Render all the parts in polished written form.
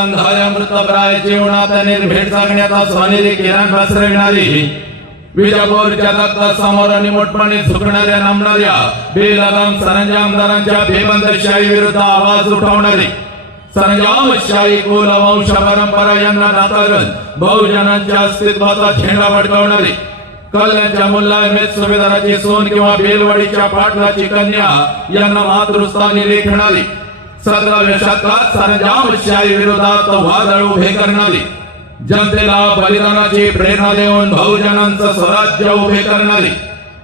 अंधाऱ्या मृतप्राय जीवनात निर्भीड जगण्याचा सोनेरी किरण पसरविणारी विजापूरच्या तख्ता समोर निमुटपणे झुकणाऱ्या नमणाऱ्या बेलगाम सरंजामदारांच्या बेबंदशाही विरुद्ध आवाज उठवणारी सरंजामशाही कुल वंश परंपरा यांना नाताळून बहुजनांच्या अस्तित्वाचा झेंडा फडकवणारी कल्याणच्या मुल्ला सुभेदाराची सोन किंवा बेलवाडीच्या पाटलाची कन्या यांना मातृस्थानी लेखणारी 17व्या शतकात सरंजामशाही विरोधात वादळ उभे करणारी जनतेला बलिदानाची प्रेरणा देऊन बहुजनांचं स्वराज्य उभे करणारी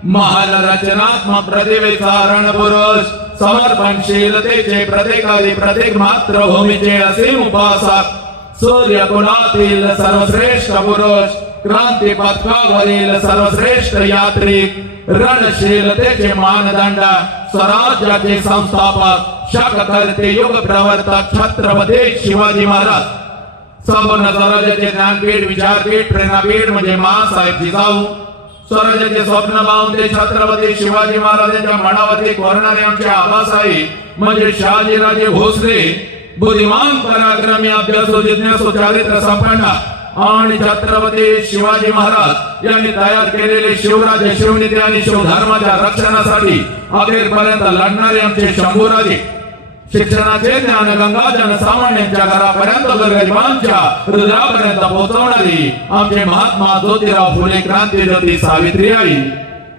महान रचनात्मक प्रतिभेचा रणपुरुष समर्पणशीलतेचे प्रतीकारी प्रतीक मातृभूमीचे असीम उपासक सूर्यकुलातील सर्वश्रेष्ठ पुरुष क्रांती पथकावरील सर्वश्रेष्ठ यात्रिक रणशीलतेचे मानदंड स्वराज्याचे संस्थापक शककर्ते युग प्रवर्तक छत्रपती शिवाजी महाराज संपूर्ण स्वराज्याचे ज्ञानपीठ विचारपीठ प्रेरणापीठ म्हणजे माँसाहेब जिजाऊ स्वराज्याचे स्वप्न पाहून ते छत्रपती शिवाजी महाराजांच्या मनावरती कोरणारे आमचे आबासाहेब म्हणजे शहाजीराजे भोसले बुद्धिमान पराक्रमी अभ्यासू जिज्ञासू चारित्र्य संपन्न आणि छत्रपती शिवाजी महाराज यांनी तयार केलेले शिवराज्य शिवनीती आणि शिवधर्माच्या रक्षणासाठी अखेरपर्यंत लढणारे आमचे शंभूराजे शिक्षणाचे ज्ञान गंगा जनसामान्यांच्या घरापर्यंत गरिबांच्या हृदयापर्यंत पोहोचवणारी आमचे महात्मा ज्योतिराव फुले क्रांतीज्योती सावित्रीबाई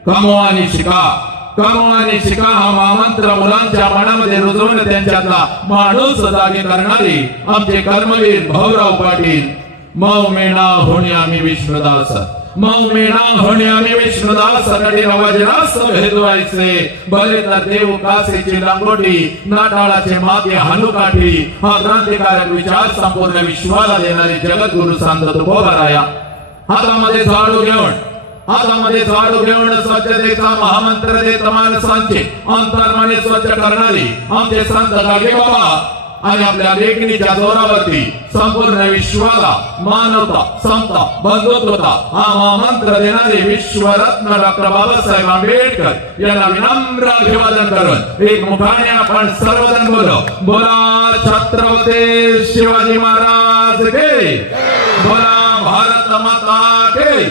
कमवानी शिका हा महामंत्र मुलांच्या मनामध्ये रुजवून त्यांच्यातला माणूस जागे करणारी आमचे कर्मवीर भाऊराव पाटील मौ मेणा होणे आम्ही विष्णुदास कडील वज्रास भेदवायचे भले तर देव कासेची लंगोटी नाटाळाचे मागे हानुकाठी हा क्रांतिकारक विचार संपूर्ण विश्वाला देणारे जगद्गुरु संत तुकोबाराया हातामध्ये झाडू घेऊन स्वच्छतेचा महामंत्र देत माणसांचे अंतर्मने स्वच्छ करणारी आमचे संत गाडगेबाबा आणि आपल्या लेखणीच्या जोरावरती संपूर्ण विश्वाला मानवता समता बंधुत्वता हा महामंत्र देणारे विश्वरत्न डॉक्टर बाबासाहेब आंबेडकर यांना विनम्र अभिवादन करून एक मुखाने आपण सर्वजण बोला छत्रपती शिवाजी महाराज के बोला भारत माता के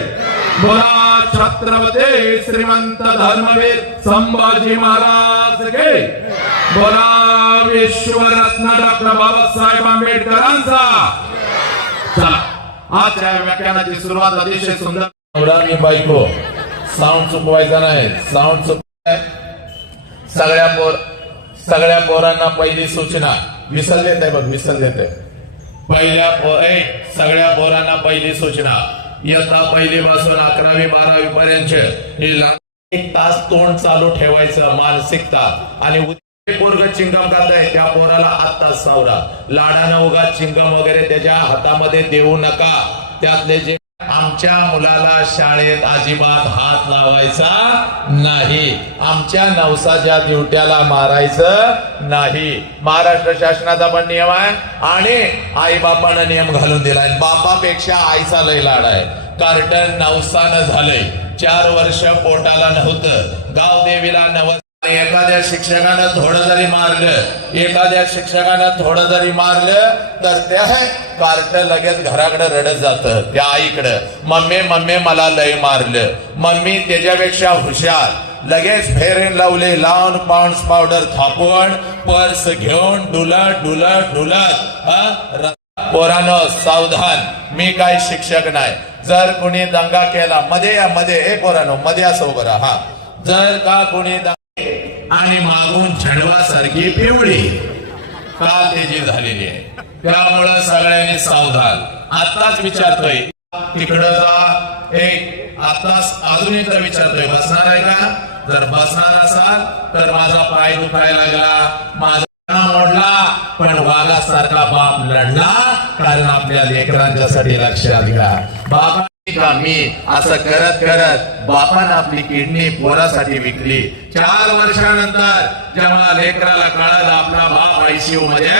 बोला छत्रपती श्रीमंत धर्मवीर संभाजी महाराज के बोला विश्वरत्न डॉक्टर बाबासाहेब आंबेडकरांचा चला आजच्या व्याख्यानाची सुरुवात अतिशय सुंदर नवरानी बायको साऊंड चुकवायचा नाही साऊंड सगळ्या पोरांना पहिली सूचना विसल देते सगळ्या पोरांना पहिली सूचना इयत्ता पहिली पासून 11वी 12वी पर्यंत 1 तास तोंड चालू ठेवायचं मानसिकता आणि पोरग चिंगम करताय त्या पोराला आत्ताच सावरा लाडानं उगा चिंगम वगैरे त्याच्या हातामध्ये देऊ नका त्यातले जे आमच्या मुलाला शाळेत अजिबात हात लावायचा नाही आमच्या नवसाच्या ड्युट्याला मारायचं नाही महाराष्ट्र शासनाचा पण नियम आहे आणि आई बापानं नियम घालून दिलाय बापापेक्षा आईचा लय लाड आहे कार्टन नवसानं झालंय 4 वर्ष पोटाला नव्हतं गाव देवीला नवस एखाद्या शिक्षकानं थोडं जरी मारलं तर त्या कार्ट लगेच घराकडे रडत जात त्या आईकडे मम्मी मला लय मारलं मम्मी त्याच्यापेक्षा हुशार लगेच फेर अँड लवली लावून पाऊंड्स पावडर थापून पर्स घेऊन डुलत पोरानो सावधान मी काय शिक्षक नाही जर कोणी दंगा केला मध्ये ए पोरानो मध्ये असं उभं राहा जर का कोणी आणि मागून झडवासारखी पिवळी काल त्याची झालेली आहे त्यामुळं सगळ्यांनी सावधान आताच विचारतोय तिकडं जा आताच अजून एकदा विचारतोय बसणार आहे का जर बसणार असाल तर माझा पाय दुखायला लागला माझा मोडला पण वाघासारखा बाप लढला कारण आपल्या लेकरांच्यासाठी लक्षात घ्या बाबा मी असं करत बापानं आपली किडनी पोरासाठी विकली 4 वर्षानंतर जेव्हा लेकराला कळालं आपला बाप ICU मध्ये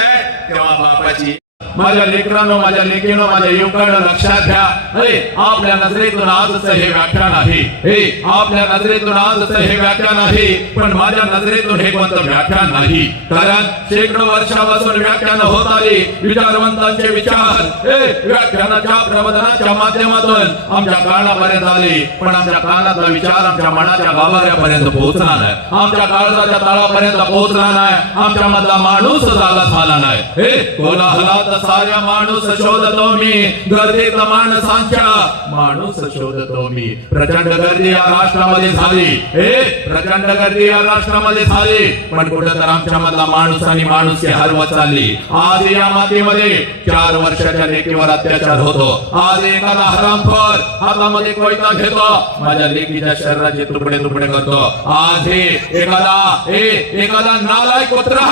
तेव्हा बापाची माझ्या लेकरांनो, माझ्या लेकीनो, माझ्या युवकांनो लक्षात घ्या, हे आपल्या नजरेतून आजच हे व्याख्यान आहे, हे आपल्या नजरेतून आजच हे व्याख्यान आहे, पण माझ्या नजरेतून हे कोणतं व्याख्यान नाही. कारण शेकडो वर्षापासून व्याख्यान होत आली, विचारवंतांचे विचार हे व्याख्यानाच्या प्रबोधनाच्या माध्यमातून आमच्या कानापर्यंत आले, पण आमच्या कानातला विचार आमच्या मनाच्या गाभाऱ्यापर्यंत पोहोचला नाही, आमच्या काळजाच्या तळापर्यंत पोहोचला नाही, आमच्या मधला माणूस झाला नाही. हे कोलाहलात साऱ्या माणूस शोधतो मी, गर्दीत माणसांच्या माणूस शोधतो मी. प्रचंड गर्दी या राष्ट्रामध्ये झाली, हे प्रचंड गर्दी या राष्ट्रामध्ये झाली, पण कुठं तर आमच्या मधला माणूस आणि माणूस हरवत चालली. आज या मातीमध्ये 4 वर्षाच्या लेकीवर अत्याचार होतो. आज एखादा हरामखोर हातामध्ये कोयता घेतो, माझ्या लेकीच्या शरीराचे तुकडे तुकडे करतो. आज हे एखादा नालायक कुत्रा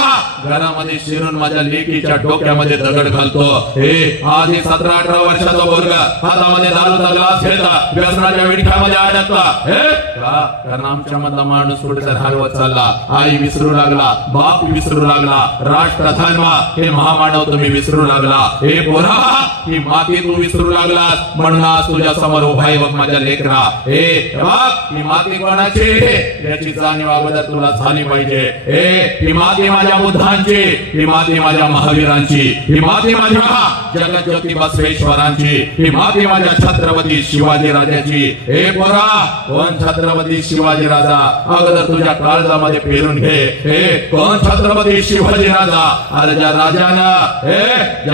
घरामध्ये शिरून माझ्या लेकीच्या डोक्यामध्ये दगड घालतो. हे आज 17-18 वर्षाचा मुलगा हातामध्ये दारूचा ग्लास घेता व्यसनाच्या विळख्यामध्ये अडकला. हे का? कारण आमच्या मधला माणूस कुठेतरी हरवत चालला. आई विसरू लागला, बाप विसरू लागला, राष्ट्र धर्म हे महामानव तुम्ही विसरू लागला. हे पोरा, ही माती तू विसरू लागलास, म्हणून आज तुझ्या समोर उभा आहे बघ माझ्या लेकरा. हे बघ, ही माती कोणाची याची जाणीव अगोदर तुला झाली पाहिजे. ही माती माझ्या बुद्धांची, ही माती माझ्या महावीरांची, ही माती माझ्या जगज्योती बसवेश्वरांची, ही माती माझ्या छत्रपती शिवाजी राजाची. हे पोरा, कोण छत्रपती शिवाजी राजा अगोदर तुझ्या काळजामध्ये पेरून घे. हे कोण छत्रपती शिवाजी राजा? अरे ज्या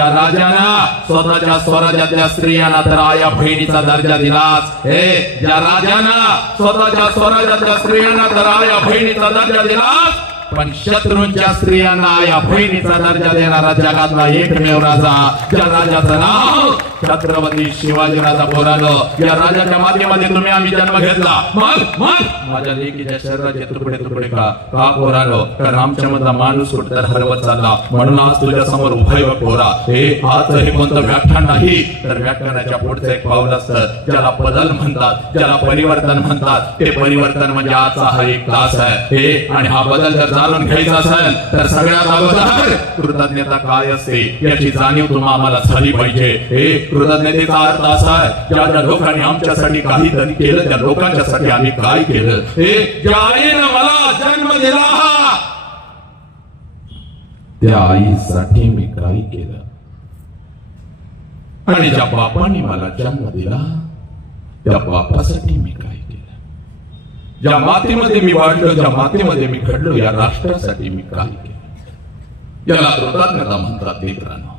राजानं स्वतःच्या स्वराज्यातल्या स्त्रियांना तर आया बहिणीचा दर्जा दिलास. हे ज्या राजानं स्वतःच्या स्वराज्यातल्या स्त्रियांना तर आया बहिणीचा दर्जा दिलास, पण शत्रूंच्या स्त्रियांना या बहिणीचा दर्जा देणारा जगातला एकमेव राजा, ज्या राजाचं नाव छत्रपती शिवाजी राजा. पोरानो, या राजाच्या माध्यमामध्ये तुम्ही आम्ही जन्म घेतला. मग माझ्या लेकीच्या शरीराचे तुकडे तुकडे का पोरानो? कारण आमच्या मधला माणूस कुठेतरी हरवत चालला, म्हणून आज तुझ्या समोर उभा बघ पोरा. हे आज हे कोणतं व्याख्यान नाही, तर व्याख्यानाच्या पुढचं एक पाऊल असतं, ज्याला बदल म्हणतात, ज्याला परिवर्तन म्हणतात. ते परिवर्तन म्हणजे आजचा हा एक तास आहे. हे आणि हा बदल जर जाणून घ्यायचा असेल तर सगळ्यात अगोदर कृतज्ञता काय असते याची जाणीव तुम्हाला आम्हाला झाली पाहिजे. हे कृतज्ञतेचा अर्थ असा आहे, ज्या लोकांनी आमच्यासाठी काहीतरी केलं, त्या लोकांच्यासाठी आम्ही काय केलं. हे ज्या आईनं मला जन्म दिला, त्या आईसाठी मी काय केलं, आणि ज्या बापांनी मला जन्म दिला, त्या बापासाठी मी काय केलं. ज्या मातीमध्ये मी वाढलो, ज्या मातीमध्ये मी घडलो, या राष्ट्रासाठी मी काय केलं. याला कृतज्ञता म्हणतात मित्रांनो.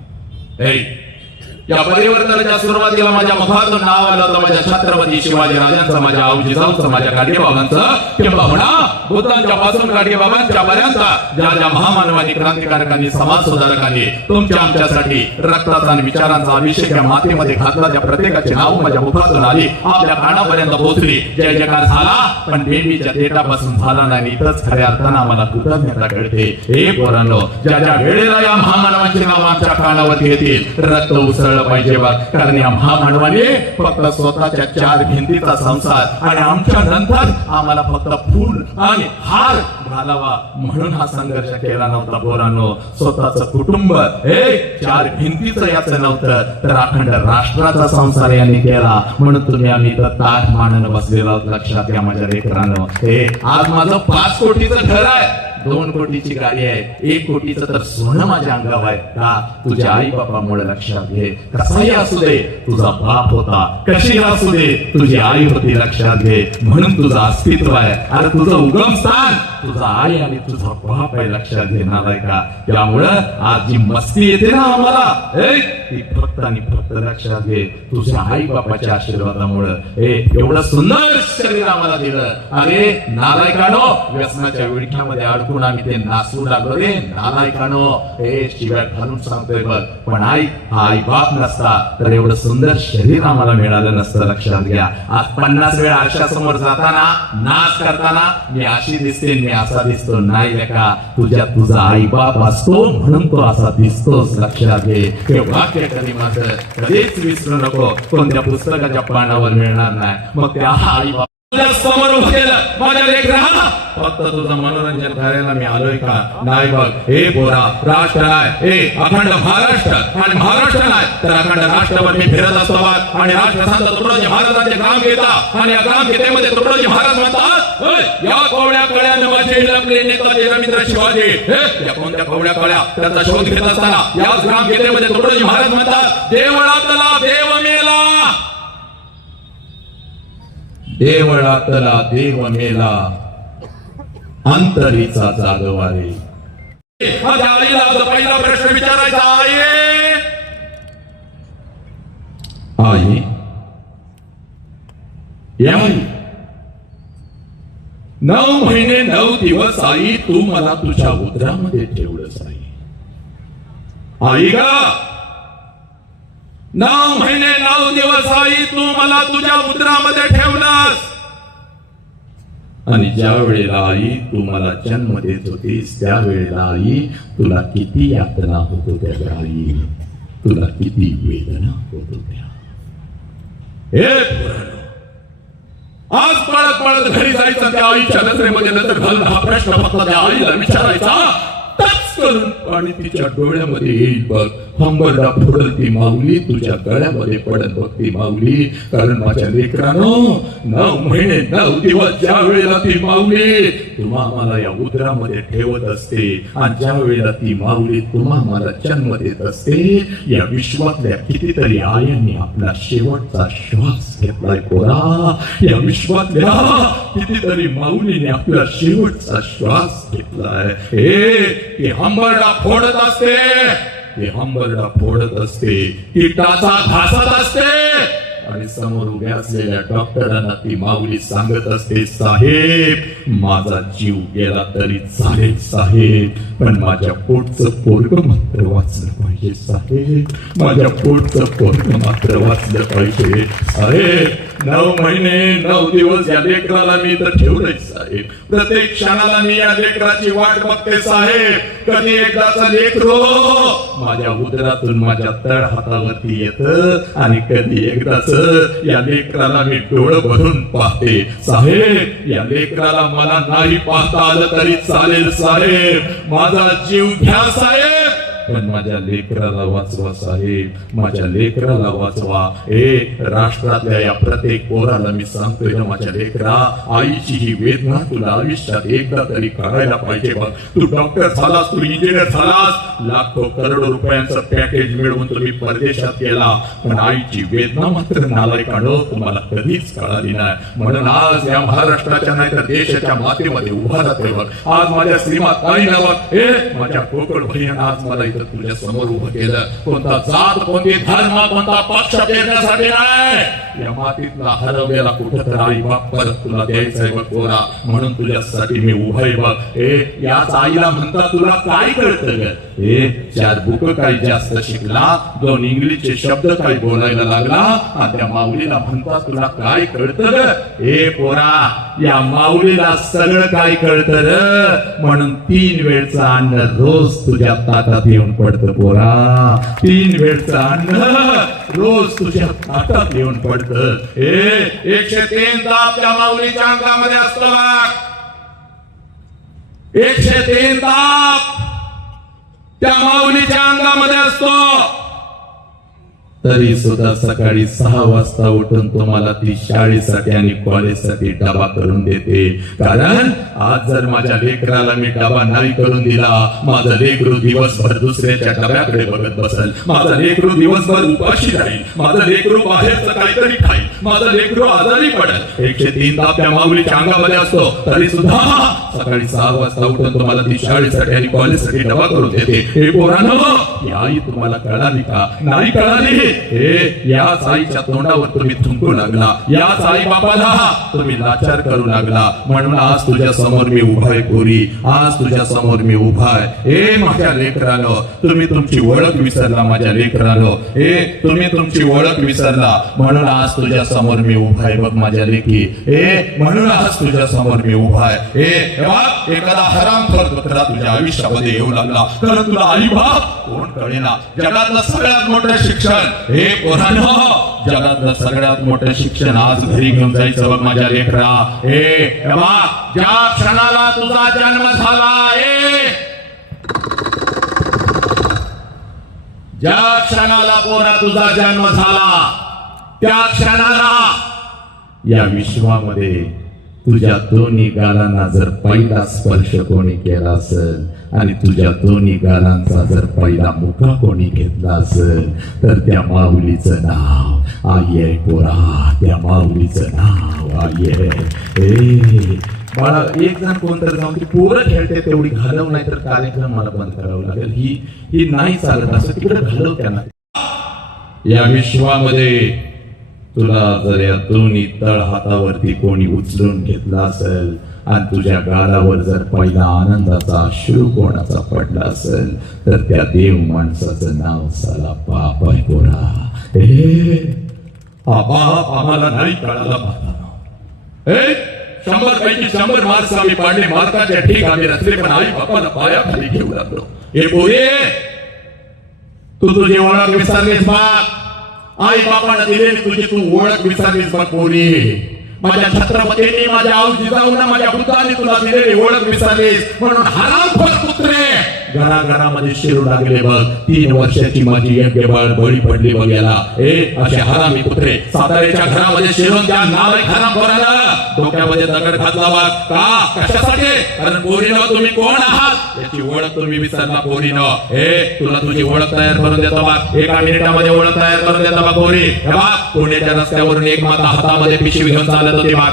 या परिवर्तनाच्या सुरुवातीला माझ्या मुखातून नाव आलं होतं माझ्या छत्रपती शिवाजी राजांचं, माझ्या आऊजी जाऊचं, माझ्या गाडगेबाबांचं, किंबहुना बुद्धांच्या पासून गाडगेबाबांच्या पर्यंत ज्या महामानवांनी, क्रांतिकारकांनी, समाज सुधारकांनी तुमच्या आमच्यासाठी रक्ताचा आणि विचारांचा अभिषेक या मातीमध्ये घातला, त्या प्रत्येकाची नाव माझ्या मुखातून आली, आपल्या कानापर्यंत पोहोचली. जय जयकार झाला, पण बेबीच्या देठापासून झाला नाही. इथंच खऱ्या अर्थानं आम्हाला कृतज्ञता कळते. हे पोरांनो, ज्या वेळेला या महामानवांची नाव आमच्या कानावरती येतील, रक्त उसळलं पाहिजे बघ. कारण या महामानवाने फक्त स्वतःच्या 4 भिंतीचा संसार आणि आमच्या नंतर आम्हाला फक्त फूल आणि हार घालावा म्हणून हा संघर्ष केला नव्हता पोरांनो. स्वतःचं कुटुंब हे 4 भिंतीचं याचं नव्हतं, तर अखंड राष्ट्राचा संसार यांनी केला. म्हणून तुम्ही आम्ही तर ताठ मानानं बसलेलो आहोत. लक्षात घ्या माझ्या लेकरांनो. हे आज माझं 5 कोटीचं घर आहे, 2 कोटीची गाडी आहे, 1 कोटीचं तर सोनं माझ्या अंगावर आहे. का? तुझ्या आई बापामुळे. लक्षात घे. कसाही असू दे, तुझा बाप होता, कशी असू दे, तुझी आई होती. लक्षात घे. म्हणून तुझं अस्तित्व आहे. अरे तुझं उगमस्थान तुझा आई आणि तुझा बाप आहे. लक्षात घेणार आहे का? त्यामुळं आज जी मस्ती येते ना आम्हाला, ती फक्त आणि फक्त लक्षात घे तुझ्या आई बापाच्या आशीर्वादामुळे. हे एवढं सुंदर शरीर आम्हाला दिलं. अरे नालायकानो, व्यसनाच्या विळख्यामध्ये अडकून आम्ही ते नाचू लागलो रे नालायकानो. हे शिव्या घालून सांगतोय बघ, पण आई बाप नसता तर एवढं सुंदर शरीर आम्हाला मिळालं नसतं. लक्षात घ्या. आज 50 वेळा आरशासमोर जाताना, नाच करताना मी अशी दिसते, मी असा दिसतो नाही लेका. तुझा आई बाप असतो म्हणून तो असा दिसतोस. लक्षात घे. हे वाक्य कधी माझं कधीच विसरू नको. कोणत्या पुस्तकाच्या पानावर मिळणार नाही. मग त्या आई बाप समोर उभं केलं, माझ्या लेकरा फक्त तुझं मनोरंजन करायला मी आलोय का? नाही बघ, हे पोरा, राष्ट्र नाही, हे अखंड महाराष्ट्र, आणि महाराष्ट्र नाही तर अखंड राष्ट्रभर मी फिरत असतो बघ. आणि राष्ट्रसंत तुकडोजी महाराजांचे ग्राम गीता, आणि या ग्राम गीतेमध्ये तुकडोजी महाराज म्हणतात, या कोवळ्या कळ्यानं माझे लपले नेताचे रवींद्र शिवाजी. या कोणत्या कोवळ्या कळ्या? त्याचा शोध घेत असताना याच ग्राम गीतेमध्ये तुकडोजी महाराज म्हणतात, देवळातला देव मेला, देवळातला देव मेला, अंतरीचा जागवा रे. आईला पहिला प्रश्न विचारायचा, आई आई 9 महिने 9 दिवस आई तू मला तुझ्या उदरामध्ये ठेवलंस आई. आई ग 9 महिने 9 दिवस आई तू मला तुझ्या उदरामध्ये ठेवलास. आणि ज्या वेळेला आई तू मला जन्म देत होतीस त्यावेळेला आई तुला किती यातना होत होत्या आई, तुला किती वेदना होत होत्या. हे आज पळत पळत घरी जायचं, त्या आईच्या नजरेमध्ये नजर घालून हा प्रश्न फक्त त्या आईला विचारायचा, टच करून आणि तिच्या डोळ्यामध्ये येईल बघ. हंबरडा फोडल ती माऊली, तुझ्या गळ्यामध्ये पडत बघ ती माऊली. कारण माझ्या लेकरानं 9 महिने 9 दिवस ज्या वेळेला ती माऊली तुम्हा मला या उदरामध्ये ठेवत असते, आणि ज्या वेळेला ती माऊली तुम्हा मला जन्म देत असते, या विश्वातल्या कितीतरी आयांनी आपला शेवटचा श्वास घेतलाय पोरा. या विश्वातल्या कितीतरी माऊलीने आपला शेवटचा श्वास घेतलाय. हे हंबरडा फोडत असते, हे हंबरडा फोडत असते, ती टाचा घासत असते, आणि समोर उभ्या असलेल्या डॉक्टरांना ती माऊली सांगत असते, साहेब माझा जीव गेला तरी चालेल साहेब, पण माझ्या पोटचं पोरग मात्र वाचलं पाहिजे साहेब, माझ्या पोटचं पोरग मात्र वाचलं पाहिजे साहेब. 9 महिने 9 दिवस या लेकराला मी तर ठेवलंय साहेब. प्रत्येक क्षणाला मी या लेकराची वाट बघते साहेब. कधी एकदाचं लेकरो माझ्या उदरातून माझ्या तळ हातावरती येत, आणि कधी एकदाच या लेकराला मी डोळं भरून पाहते साहेब. या लेकराला मला नाही पाहता आलं तरी चालेल साहेब, माझा जीव घ्या साहेब, पण माझ्या लेकराला वाचवा साहेब, माझ्या लेकराला वाचवा. राष्ट्रातल्या या प्रत्येक पोराला मी सांगतोय ना, माझ्या लेकरा, आईची ही वेदना तुला आयुष्यात एकदा तरी करायला पाहिजे बघ. तू डॉक्टर झालास, तू इंजिनियर झालास, लाखो करोडो रुपयांचं पॅकेज मिळवून तुम्ही परदेशात गेला, पण आईची वेदना मात्र नालायकांनो तुम्हाला कधीच कळाली नाही. म्हणून आज या महाराष्ट्राच्या नाही तर देशाच्या मातेमध्ये उभा राहते बघ. आज माझ्या श्रीमात काही नव्हत, माझ्या कोकण भैयान आज मला तुझ्या समोर उभं केलं. कोणता जात, कोणती धर्म, कोणता पक्ष देण्यासाठी नाही, या मातीतला हरवलेला कुठं तर आई बाप परत तुला द्यायचंय बघ पोरा. म्हणून तुझ्यासाठी मी उभा आहे बघ. याच आईला म्हणता तुला काय कळतं ग? 4 बुक काही जास्त शिकला, 2 इंग्लिशचे शब्द काही बोलायला लागला, आणि त्या माऊलीला म्हणता तुला काय कळतं ग? पोरा, या माऊलीला सगळं काय कळतं ग. म्हणून 3 वेळचं अन्न रोज तुझ्या ताटात येऊन पडतं पोरा. 3 वेळचं अन्न रोज तुझ्या ताटात येऊन पडतं. 103 ताप त्या माऊलीच्या अंगामध्ये असतो. 103 ताप त्या माऊलीच्या अंगामध्ये असतो. तरी सुद्धा सकाळी 6 वाजता उठून तुम्हाला ती शाळेसाठी आणि कॉलेजसाठी डबा करून देते. कारण आज जर माझ्या लेकराला मी डबा नाही करून दिला, माझं लेकरू दिवसभर दुसऱ्याच्या डब्याकडे बघत बसल, माझं लेकरू दिवसभर उपाशी राहील, माझं लेकरू बाहेरचं काहीतरी खाईल, माझं लेकरू आजारी पडेल. 103 ताप त्या माऊलीच्या अंगामध्ये असतो. तरी सुद्धा सकाळी 6 वाजता उठून तुम्हाला ती शाळेसाठी आणि कॉलेजसाठी डबा करून देते. हे पोरांनो, ही आई तुम्हाला कळाली का? नाही कळाली. याच आईच्या तोंडावर तुम्ही थुंकू लागला, याच आई बापाला तुम्ही लाचार करू लागला. म्हणून आज तुझ्या समोर मी उभा आहे पोरी, आज तुझ्या समोर मी उभा आहे. माझ्या लेकरानो, तुम्ही तुमची ओळख विसरला माझ्या लेकरानो. तुम्ही तुमची ओळख विसरला, म्हणून आज तुझ्या समोर मी उभा आहे बघ माझ्या लेकी. म्हणून आज तुझ्या समोर मी उभा आहे. एखादा हरामखोर बकरा तुझ्या आयुष्यामध्ये येऊ लागला तर तुला आई बाप कोण कळेना. जगातलं सगळ्यात मोठं शिक्षण हे पोरांनो, जगातलं सगळ्यात मोठं शिक्षण आज घरी घेऊन जायचं बघ माझ्या लेकरा. ज्या क्षणाला तुझा जन्म झाला, ज्या क्षणाला पोरा तुझा जन्म झाला, त्या क्षणाला या विश्वामध्ये तुझ्या दोन्ही गालांना जर पहिला स्पर्श कोणी केला असेल आणि तुझ्या दोन्ही गालांचा जर पहिला मुका कोणी घेतला असेल तर त्या माऊलीचं नाव आई आहे पोरा, त्या माऊलीचं नाव आई आहे. मला एक जण कोणतरी जाऊन ती पोरं खेळते तेवढी घालव, नाही तर कार्यक्रम मला बंद करावं लागेल. ही नाही चालत, असं तिकडे घालव त्यांना. या विश्वामध्ये तुला जर या दोन्ही तळ हातावरती कोणी उचलून घेतला असेल आणि तुझ्या गालावर जर पहिला आनंदाचा अश्रू कोणाचा पडला असेल तर त्या देव माणसाचं नाव साला बाप आहे पोरा. बाप आम्हाला नाही कळाला. 100 पैकी 100 मार्क्स आम्ही पाडले, मार्काच्या ठीक आम्ही रचले, पण आई बापाला पाया खाली घेऊ लागलो. हे पोरे, तू तुझी ओळख विसरलीस बाप. आई बापाने दिलेली तुझी तू ओळख विसरलीस बघ पोरी. माझ्या छत्रपतींनी, माझ्या आऊ जिजाऊंना, माझ्या बुद्धांनी तुला दिलेली ओळख विसरलीस म्हणून हरामखोर पुत्रे घराघरामध्ये शिरू लागले बघ. 3 वर्षाची माझी यज्ञ बळी पडली बघ याला. असे हरामी पुत्रे साताऱ्याच्या घरामध्ये शिरून त्या नालायक हरामखोराला डोक्यामध्ये दगड घातला बघ. का, कशासाठी? कारण पोरीनो तुम्ही कोण आहात याची ओळख तुम्ही विसरला पोरीनो. तुला तुझी ओळख तयार करून देतो बघ. 1 मिनिटामध्ये ओळख तयार करून देतो बघ पोरी. पुण्याच्या रस्त्यावरून एक माता हातामध्ये पिशवी घेऊन चालत होती बघ.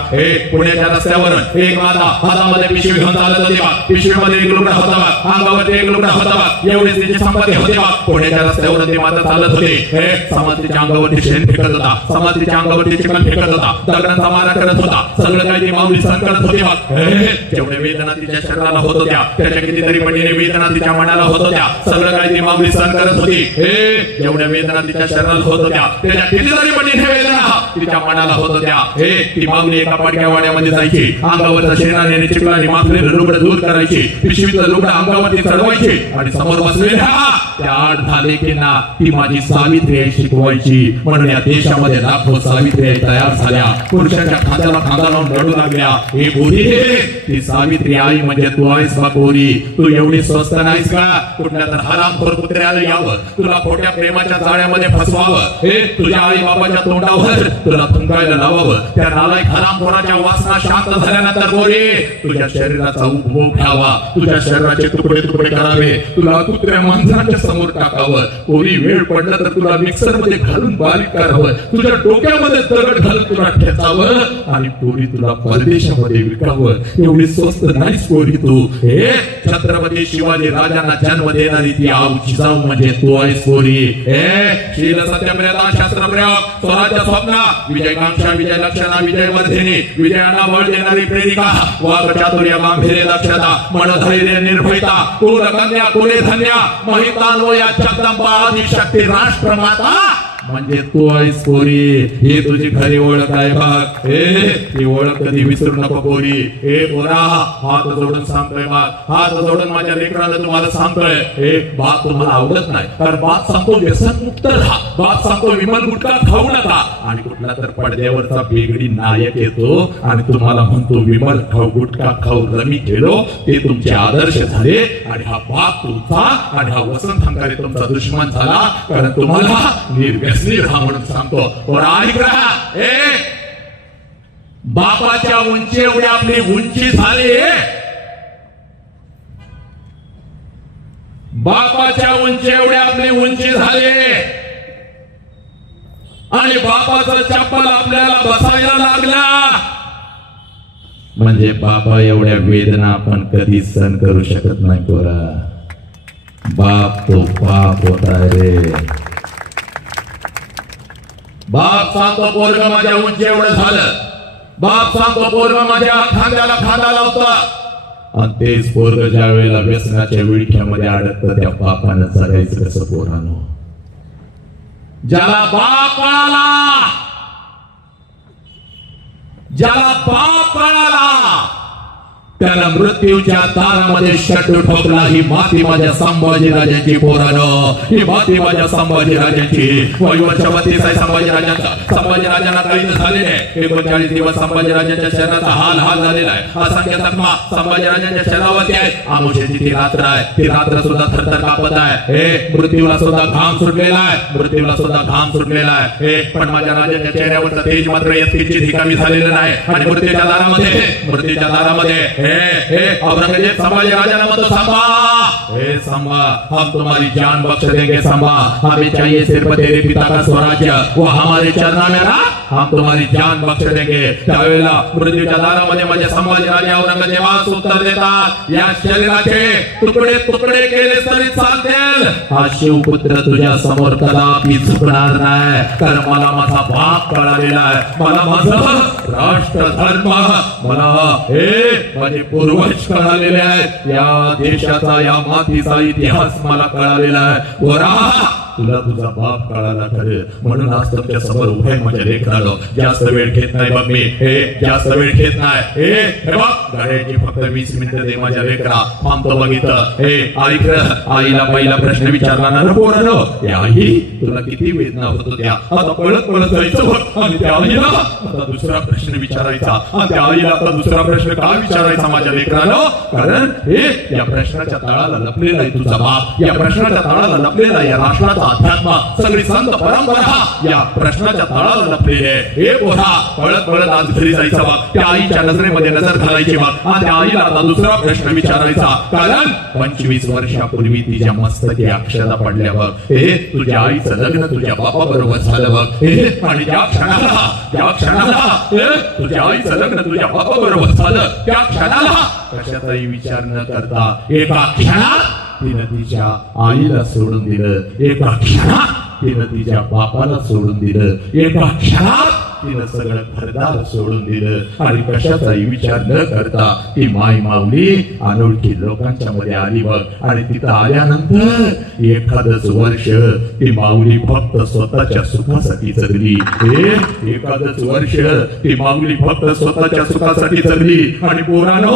पुण्याच्या रस्त्यावरून एक माता हातामध्ये पिशवी घेऊन चालत होती बघ. पिशवीमध्ये 1 रुपया होता बघ, अंगावरती 1 रुपया होता बघ. एवढीच तिची संपत्ती होती बघ. पुण्याच्या रस्त्यावरून ती माता चालत होती. समाधीच्या अंगावरती शेण फेकत होता, समाधीच्या अंगावरती चिकन फेकत होता, दगडांचा मारा करत होता. सगळं काही ती माऊली सहन करत होती बघ. जेवढे वेदना तिच्या शरीराला होत होत्या त्याच्या कितीतरी पटीने वेदना तिच्या मनाला होत होत्या. सगळं काही ती माऊली सहन करत होती. जेवढ्या वेदना तिच्या शरीराला होत होत्या त्याच्या कितीतरी पटीने वेदना तिच्या मनाला होत होत्या. ती माऊली एका पाडक्यावाड्यामध्ये जायची, अंगावरचा शेणाने चिखलाने माखलेलं लुगडं दूर करायची, पिशवीचं लुगडं अंगावरती चढवायची आणि समोर बसलेल्या त्या 8-10 लेकींना ती माझी सावित्री आई शिकवायची. म्हणून या देशामध्ये लाखो सावित्री आई तयार झाल्या, पुरुषाच्या खांद्याला खांदा लावून लढू लागल्या. हे बोरी, ती सावित्री आई म्हणजे तू आहेस बा पोरी. तू एवढी स्वस्त नाहीस का कुठल्या तर हरामखोर कुत्र्याला यावं, तुला खोट्या प्रेमाच्या जाळ्यामध्ये फसवावं, तुझ्या आई बाबाच्या तोंडावर तुला थुंकायला लावावं. त्या नालायक हरामखोराच्या वासना शांत झाल्यानंतर पोरी तुझ्या शरीराचा उपभोग घ्यावा, तुझ्या शरीराचे तुकडे तुकडे करावे, तुला कुत्र्या माणसांच्या समोर टाकावं. पोरी वेळ पडलं तर तुला मिक्सर मध्ये घालून बारीक करावं, तुझ्या डोक्यामध्ये दगड घालून तुला ठेचावं आणि पोरी तुला परदेशामध्ये विकावं. एवढी स्वस्त नाहीस पोरी तू. हे छत्रपती शिवाजी राजांना जन्म देणारी ती आऊ जिजाऊ म्हणजे तू आहेस पोरी. शील सत्यप्रियता शास्त्रप्रयोग स्वराज्य स्वप्न विजयकांक्षा विजय लक्षणा विजय वर्धिनी विजयांना बळ देणारी प्रेरिका वाघ चातुर्य गांभीर्य दक्षता मनधैर्य निर्भयता कुल कन्या कुले धन्या महितानो या जगदंबा आदिशक्ती राष्ट्रमाता म्हणजे तू आहेस पोरी. ही तुझी खरी ओळख आहे बघ. ही ओळख कधी विसरू नको पोरी. पोरा, हात जोडून सांगतोय बघ, हात जोडून माझ्या लेकराला तुम्हाला सांगतोय, बाप तुम्हाला आवडत नाही कारण बाप सांगतो व्यसन मुक्त राहा, बाप सांगतो विमल गुटखा खाऊ नका आणि कुठला तर पडद्यावरचा बेगडी नायक येतो आणि तुम्हाला म्हणतो विमल खाऊ गुटखा खाऊ रमी खेळो. ते तुमचे आदर्श झाले आणि हा बाप तुमचा आणि हा वसंत हंकारी तुमचा दुश्मन झाला कारण तुम्हाला निर्व्यसनी राहा म्हणून सांगतो. बापाच्या उंची एवढी आपली उंची झाली, बापाच्या उंची एवढी आपली उंची झाली आणि बापाचं चप्पल आपल्याला बसायला लागला म्हणजे बापा एवढ्या वेदना आपण कधी सहन करू शकत नाही पोरा. बाप तो बाप होता रे. बाप सांगतो पोरग माझ्या उंची एवढं झालं, बाप सांगतो पोरग माझ्या खांद्याला खांदा लावता आणि तेच पोरग ज्या वेळेला व्यसनाच्या विळख्यामध्ये अडकतं त्या बापानं जगायचं कसं पोरानो. ज्याला बाप कळाला, ज्याला बाप कळाला त्याला मृत्यूच्या दारामध्ये शट्टू ठोकला. ही माती माझ्या संभाजीराजांची पोरानं, ही माती माझ्या संभाजीराजांची. वर्ष 32 आहे संभाजीराजांचा. संभाजीराजांना काही झाले नाही. 39 दिवस संभाजीराजांच्या शरीराचा हाल झालेला आहे. असंख्य जखमा संभाजीराजांच्या शरीरावरती आहे. आमुषाची ती रात्र आहे, ती रात्र सुद्धा थरथर कापत आहे. हे मृत्यूला सुद्धा घाम सुटलेला आहे, मृत्यूला सुद्धा घाम सुटलेला आहे. हे पण माझ्या राजाच्या चेहऱ्यावरचा तेज मात्र यत्किंचित ठिकाणी झालेलं नाही. आणि मृत्यूच्या दारामध्ये औरंगजेब संभाजी राजा म्हणतो, संभा हे संभा, हम तुम्हारी जान बख्श देंगे संभा. हमें चाहिए सिर्फ तेरे पिता का स्वराज्य, वो हमारे चरणा में ना, हम तुम्हारी जान बख्श देंगे. त्यावेळेला मृत्यूच्या दारामध्ये माझे संभाजी राजा औरंगजेबास उत्तर देतात, या शरीराचे तुकडे तुकडे केले तरी चालतील, हा शिवपुत्र तुझ्या समोर कदापि झुकणार नाही. कारण मला माझा बाप कळालेला आहे, मला माझं राष्ट्र धर्म, मला हे माझे पूर्वज कळालेले आहेत. या देशाचा, या मातीचा इतिहास मला कळालेला आहे. गोरा, तुला तुझा बाप कळाला खरे, म्हणून आज तुमच्या समोर उभे माझ्या लेकराला. जास्त वेळ घेत नाही बघ मी, हे जास्त वेळ घेत नाही. हे बघ गाड्याची फक्त 20 मिनिटं दे माझ्या लेकरा. थांबतो बघितलं. हे ऐक, आईला पहिला प्रश्न विचारला ना पोरानं, आई तुला किती वेदना होत होत्या, आता पळत जायचं बघ. आणि त्या आईला आता दुसरा प्रश्न विचारायचा, आणि त्या आईला आता दुसरा प्रश्न काय विचारायचा माझ्या लेकरानं. कारण हे या प्रश्नाच्या तळाला लपलेला आहे तुझा बाप, या प्रश्नाच्या तळाला लपलेला या राष्ट्राचा अध्यात्म, सगळी संत परंपरा या प्रश्नाच्या तळाला लपलेले. हे पोरा पळत आज घरी जायचं बघ. त्या आईच्या नजरेमध्ये नजर घालायची बघ, आणि त्या आईला आता दुसरा प्रश्न विचारायचा. कारण 25 वर्षापूर्वी तिच्या मस्तकी अक्षता पडल्या बघ. हे तुझ्या आईचं लग्न तुझ्या बापा बरोबर झालं बघ. हे आणि ज्या क्षणाला तुझ्या आईचं लग्न तुझ्या बापा बरोबर झालं, त्या क्षणाला कशाचाही विचार न करता एका क्षणात तिनं तिच्या आईला सोडून दिलं, एका क्षणात तिनं तिच्या बापाला सोडून दिलं, एका क्षणात तिनं सगळं घरदार सोडून दिलं. आणि कशाचाही विचार न करता ती माय माऊली अनोळखी लोकांच्या मध्ये आली बघ. आणि तिथं आल्यानंतर एखादच वर्ष ती माऊली फक्त स्वतःच्या सुखासाठी जगली. एखादच वर्ष ती माऊली फक्त स्वतःच्या सुखासाठी जगली. आणि पोरानो,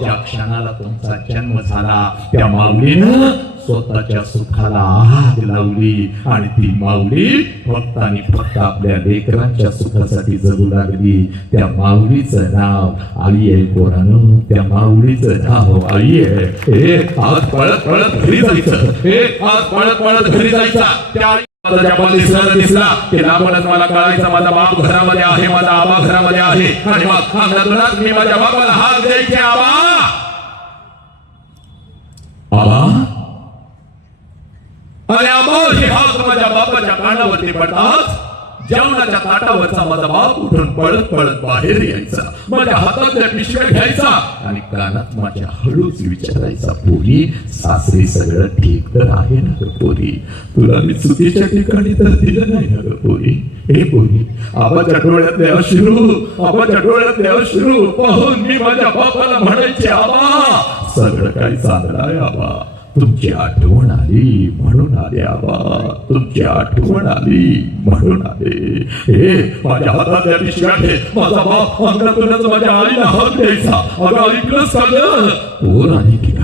ज्या क्षणाला तुमचा जन्म झाला त्या माऊलीनं स्वतःच्या सुखाला आग लावली. आणि ती माऊली फक्त आणि फक्त आपल्या लेकरांच्या सुखासाठी जगू लागली. त्या माऊलीचं नाव आई आहे पोरानो, त्या माऊलीचं नाव आई आहे. आज पळत घरी जायचं, आज पळत घरी जायचा. त्या दिसला की लांबूनच मला कळायचं माझा बाप घरामध्ये आहे, माझा आबा घरामध्ये आहे. आणि मग अंगणातूनच मी माझ्या बापाला हात द्यायचे, आबा आणि आबा हे हात माझ्या बापाच्या कानावरती पडतात. जेवणाच्या ताटावरचा माझा बाप उठून पळत बाहेर यायचा, माझ्या हातातल्या पिशव्या घ्यायचा आणि कानात माझ्या हळूच विचारायचा, पोरी सासरी सगळं ठीक तर आहे ना ग पोरी, तुला मी चुकीच्या ठिकाणी तर दिलं नाही ना ग पोरी. हे पोरी, आबाच्या डोळ्यातले अश्रू पाहून मी माझ्या बापाला म्हणायचे, आबा सगळं काही चांगलं आहे आबा, तुमची आठवण आली म्हणून आले आबा, तुमची आठवण आली म्हणून आले. हे माझ्या हातातल्या पिशव्या घे, माझा बाप अंगणातूनच माझ्या आईला हात द्यायचा. अगं ऐकलंच का ग, पोर आली की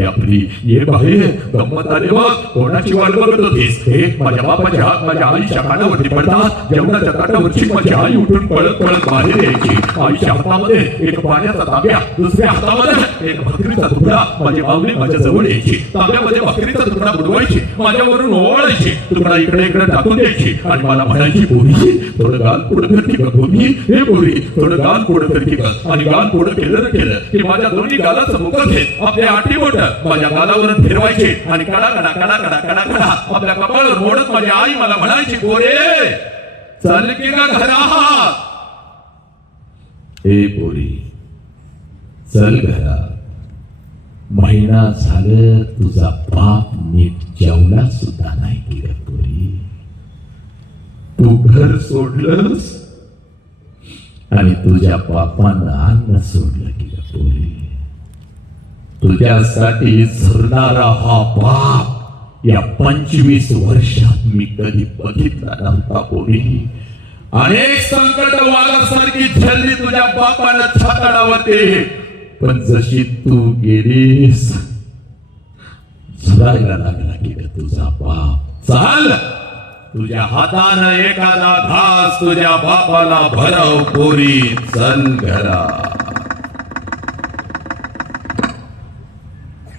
आपली ये बाहेर गंमत आली बघ, कोणाची वाट बघत होतीस. हे माझ्या बापाचे हात माझ्या आईच्या कानावरती पडतात. जेवणाच्या ताटावरची माझी आई उठून पळत बाहेर यायची. आईच्या हातामध्ये एक पाण्याचा तांब्या, दुसऱ्या हातामध्ये एक भाकरीचा तुकडा. माझी माऊली माझ्या जवळ यायची, तांब्यामध्ये भाकरीचा तुकडा बुडवायची, माझ्यावरून ओवाळायची, तुकडा इकडे टाकून द्यायची आणि मला म्हणायची, पोरी थोडं गाल पुढं कर की पोरी, हे पोरी थोडं गाल पुढं कर की. आणि गाल पुढं केलं की माझ्या दोन्ही गालाचं मुख घेत आपल्या आठी बोट माझ्या गालावरून फिरवायचे आणि कडा आपल्या कपाळावर मोडत माझी आई मला म्हणायची, पोरे चल की का घरात. ए पोरी चल घरात, महिना झालं तुझा बाप नीट जेवला सुद्धा नाही की रे पोरी. तू घर सोडलंस आणि तुझ्या बापानं अन्न सोडलं की रे पोरी. तुझ्यासाठी झरणारा हा बाप या 25 वर्षात मी कधी बघितला नव्हता पोरी. अनेक संकट वाघासारखी झेलली तुझ्या बापानं छाताडावरती, पण जशी तू गेलीस झुलायला लागला की तुझा बाप. चाल तुझ्या हातानं एखादा घास तुझ्या बापाला भरव पोरी, चल घरा.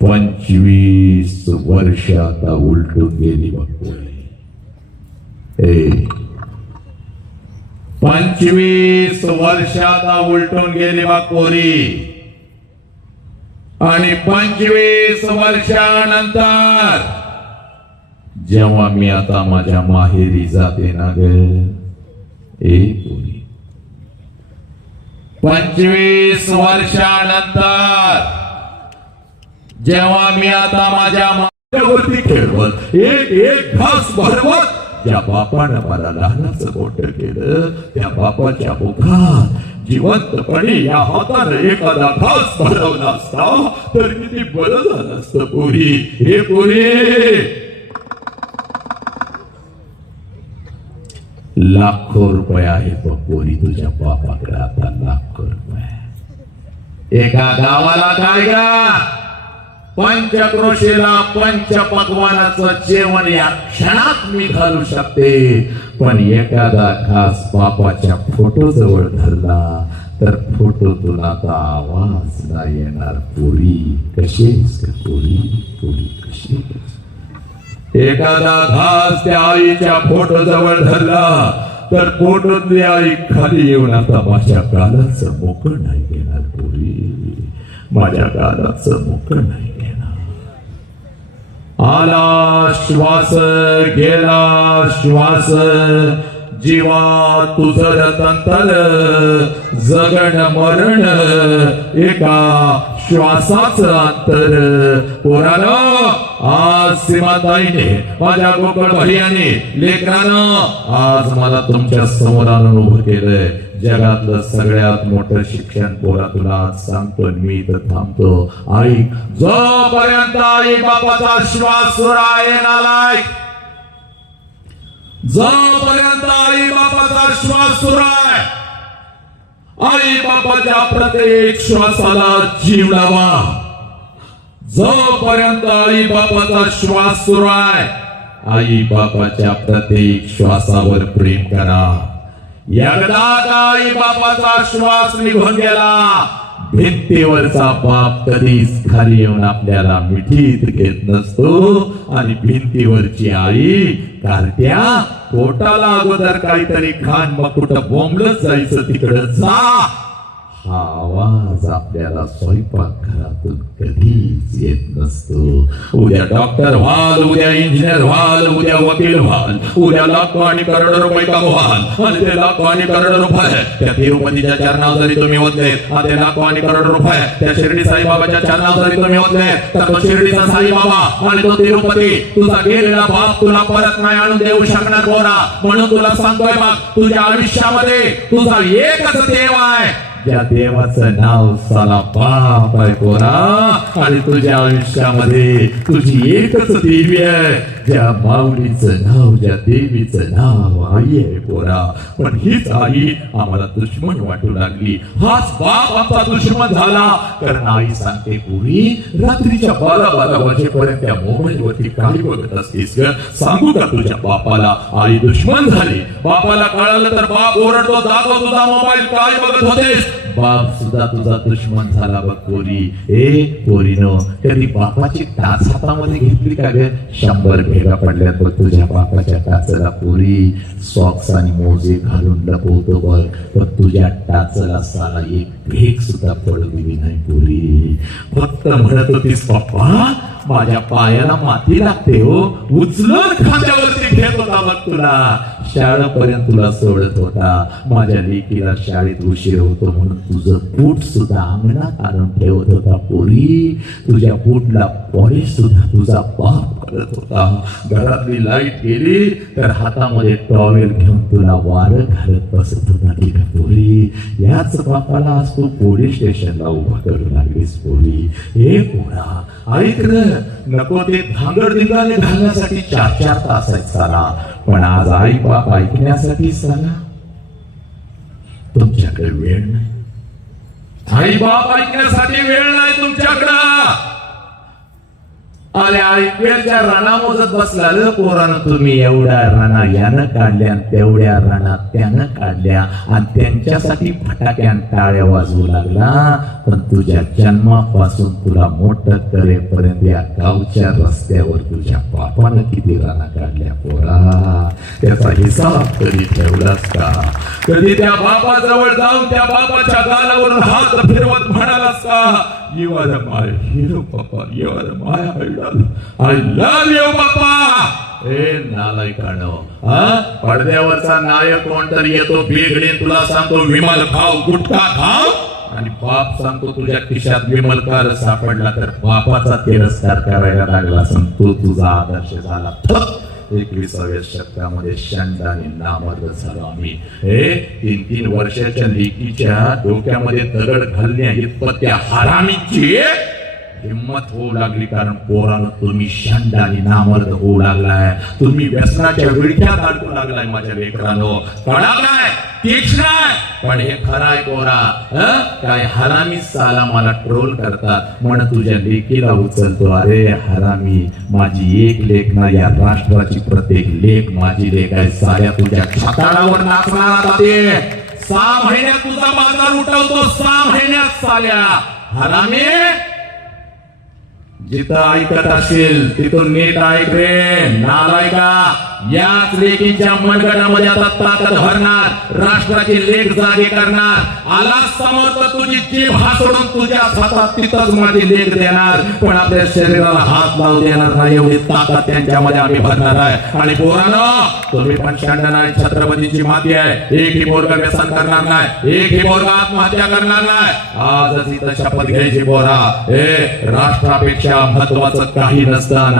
25 वर्ष आता उलटून गेली बघ पोरी. 25 वर्ष आता उलटून गेली बघ पोरी. आणि 25 वर्षानंतर जेव्हा मी आता माझ्या माहेरी जाते ना ग पोरी, 25 वर्षानंतर जेव्हा मी आता माझ्या माथ्यावरती खेळवत एक घास भरवत, ज्या बापानं मला लहानाचं मोठं केलं त्या बापाच्या मुखात जिवंतपणे या हाताने एखादा घास भरवला असता तर किती बरं झालं असतं पोरी. हे पोरी, लाखो रुपये आहेत पोरी तुझ्या बापाकडे आता, लाखो रुपये. एका गावाला काय गा, पंचक्रोशीला पंचपक्वानाचं जेवण या क्षणात मी घालू शकते, पण एखादा घास बापाच्या फोटो जवळ धरला तर फोटो तुला आता आवाज नाही येणार पोरी. कशी पोरी, पोरी कशी. एखादा घास त्या आईच्या फोटो जवळ धरला तर फोटोतली आई खाली येऊन आता माझ्या गालाचं मोकळ नाही घेणार पोरी, माझ्या गालाचं मोकळ नाही. आला श्वास गेला श्वास, जीवा तुझर तंतर, जगण मरण एका श्वासाचं अंतर. पोरानो, आज सीमाताईने माझ्या गोकुळ भैयाने लेकरानं आज मला तुमच्या समोर आणून उभं केलंय. जगातलं सगळ्यात मोठं शिक्षण पोरा तुला आज सांगतो, मी तर थांबतो. ऐक, जोपर्यंत आई बापाचा श्वास सुरू आहे नालायक, जोपर्यंत आई बापाचा श्वास सुरू आहे, आई बापाच्या प्रत्येक श्वासाला जीव लावा. जोपर्यंत आई बापाचा श्वास सुरू आहे, आई बापाच्या प्रत्येक श्वासावर प्रेम करा. एकदा का आई बापाचा श्वास निघून गेला, भिंतीवरचा बाप कधीच खाली येऊन आपल्याला मिठीत घेत नसतो. आणि भिंतीवरची आई कार्ट्या, पोटाला अगोदर काहीतरी खान, मग कुठं बोंबलत जायचं तिकडं जा. हा आवाज आपल्याला स्वयंपाक घरातून कधीच येत नसतो. उद्या डॉक्टर व्हाल, उद्या इंजिनियर व्हाल, उद्या वकील व्हाल, उद्या लाखो आणि करोडो रुपये कमवाल. आणि ते लाखो आणि करोडो रुपये त्या तिरुपतीच्या चरणावर जरी तुम्ही ओतले, ते लाखो आणि करोडो रुपये त्या शिर्डी साईबाबाच्या चरणावर जरी तुम्ही ओतले, तर तो शिर्डीचा साईबाबा आणि तो तिरुपती तुझा गेलेला बाप तुला परत नाही आणून देऊ शकणार पोरा. म्हणून तुला सांगतोय बघ, तुझ्या आयुष्यामध्ये तुझा एकच देव आहे, त्या देवाचं नाव साला बाप आहे पोरा. आणि तुझ्या आयुष्यामध्ये तुझी एकच देवी आहे, ज्या माऊलीचं नाव, ज्या देवीचं नाव आई आहे पोरा. पण हीच आई आम्हाला दुश्मन वाटू लागली, हाच बाप आमचा दुश्मन झाला. कारण आई सांगते, पूर्वी रात्रीच्या 12 वाजेपर्यंत त्या मोबाईल वरती काय बघत असतेस ग? सांगू का तुझ्या बापाला आई दुश्मन झाली? बापाला कळालं तर बाप ओरडतो, दाखव तुझा मोबाईल काय बघत होतेस. बाप सुद्धा तुझा दुश्मन झाला बघ पोरी. पोरीनो, कधी बापाची टाच हातामध्ये घेतली का ग? 100 भेगा पडल्या बघ तुझ्या बापाच्या टाचला पोरी. सॉक्स आणि मोजे घालून लपवतो बघ, पण तुझ्या टाचला साला एक भेग सुद्धा पडू दिली नाही पोरी. फक्त म्हणत होतीस, पप्पा माझ्या पायाला माती लागते हो, उचलून खांद्यावरती घेत होता बघ तुला. शाळेपर्यंत तुला सोडत होता. माझ्या लेकीला शाळेत उशीर होतो म्हणून तुझं बूट सुद्धा अंगणात आणून ठेवत होता पोरी. तुझ्या बूटला पॉलिश सुद्धा तुझा बाप करत होता. घरातली लाईट गेली तर हातामध्ये टॉवेल घेऊन तुला वारं घालत बसत होता की पोरी. याच बापाला आज तू पोलीस स्टेशनला उभा करू लागलीस पोरी. हे पोरा ऐक रे, नको ते धांगड दिंगाने घालण्यासाठी 4 तास आहेत साला, पण आज आई बाप ऐकण्यासाठी साला तुमच्याकडे वेळ नाही, आई बाप ऐकण्यासाठी वेळ नाही तुमच्याकडं. अरे आयपीएलच्या राणा मोजत बसला रे पोरानं तुम्ही. एवढ्या राणा यानं काढल्या तेवढ्या राणा त्यानं काढल्या आणि त्यांच्यासाठी फटाक्यान टाळ्या वाजवू लागला. पण तुझ्या जन्मापासून तुला मोठं करेपर्यंत या गावच्या रस्त्यावर तुझ्या बापानं किती राणा काढल्या पोरा, त्याचा हिसाब कधी ठेवलास का? कधी त्या बापाजवळ जाऊन त्या बापाच्या गालावरून हात फिरवत म्हणालास का, You are my hero, Papa. You are my idol. I love you, Papa. ए नालायकानो, पडद्यावरचा नायक कोणतरी येतो बेगडे तुला सांगतो विमल खाव गुटखा खाव, आणि बाप सांगतो तुझ्या खिशात विमल कार सापडला तर बापाचा तिरस्कार करायला लागला. तो तुझा आदर्श झाला. 21व्या शतकामध्ये शंड आणि नामर्द झालो आम्ही. हे 3-3 वर्षाच्या लेकीच्या डोक्यामध्ये दगड घालण्या इतपत त्या हरामीची हिम्मत होऊ लागली. कारण पोरानं तुम्ही शंड आणि नामर्द होऊ लागलाय, तुम्ही व्यसनाच्या विळख्यात अडकू लागलाय माझ्या लेकरांनो. कळालाय तीक्ष्ण आहे, पण हे खरं आहे पोरा. काय हरामी साला मला ट्रोल करतात म्हण तुझ्या लेकीला उचलतो. अरे हरामी, माझी एक लेक ना, या राष्ट्राची प्रत्येक लेक माझी लेक आहे. साऱ्या तुझ्या छाताडावर नाचणार आता ते. 6 महिन्यात तुझा बाजार उठवतो, 6 महिन्यात साल्या. हरामी, जिथं ऐकत असेल तिथून नीट ऐक रे नालायका. याच लेकीच्या मनगटामध्ये आता ताकद भरणार, राष्ट्राची लेख जागे करणार. आला समोर तर तुझी जीभ हासडून तुझ्या हातात तिथंच माझी लेख देणार, पण आपल्या शरीराला हात लावू देणार नाही. एवढी ताकद त्यांच्यामध्ये आम्ही भरणार आहे. आणि पोरांनो, तुम्ही पण शंड नाही, छत्रपतीची माती आहे. एकही पोरगा व्यसन करणार नाही, एकही पोरगा आत्महत्या करणार नाही. आजच इथं शपथ घ्यायची पोरा. राष्ट्रापेक्षा महत्वाचं काही नसतं,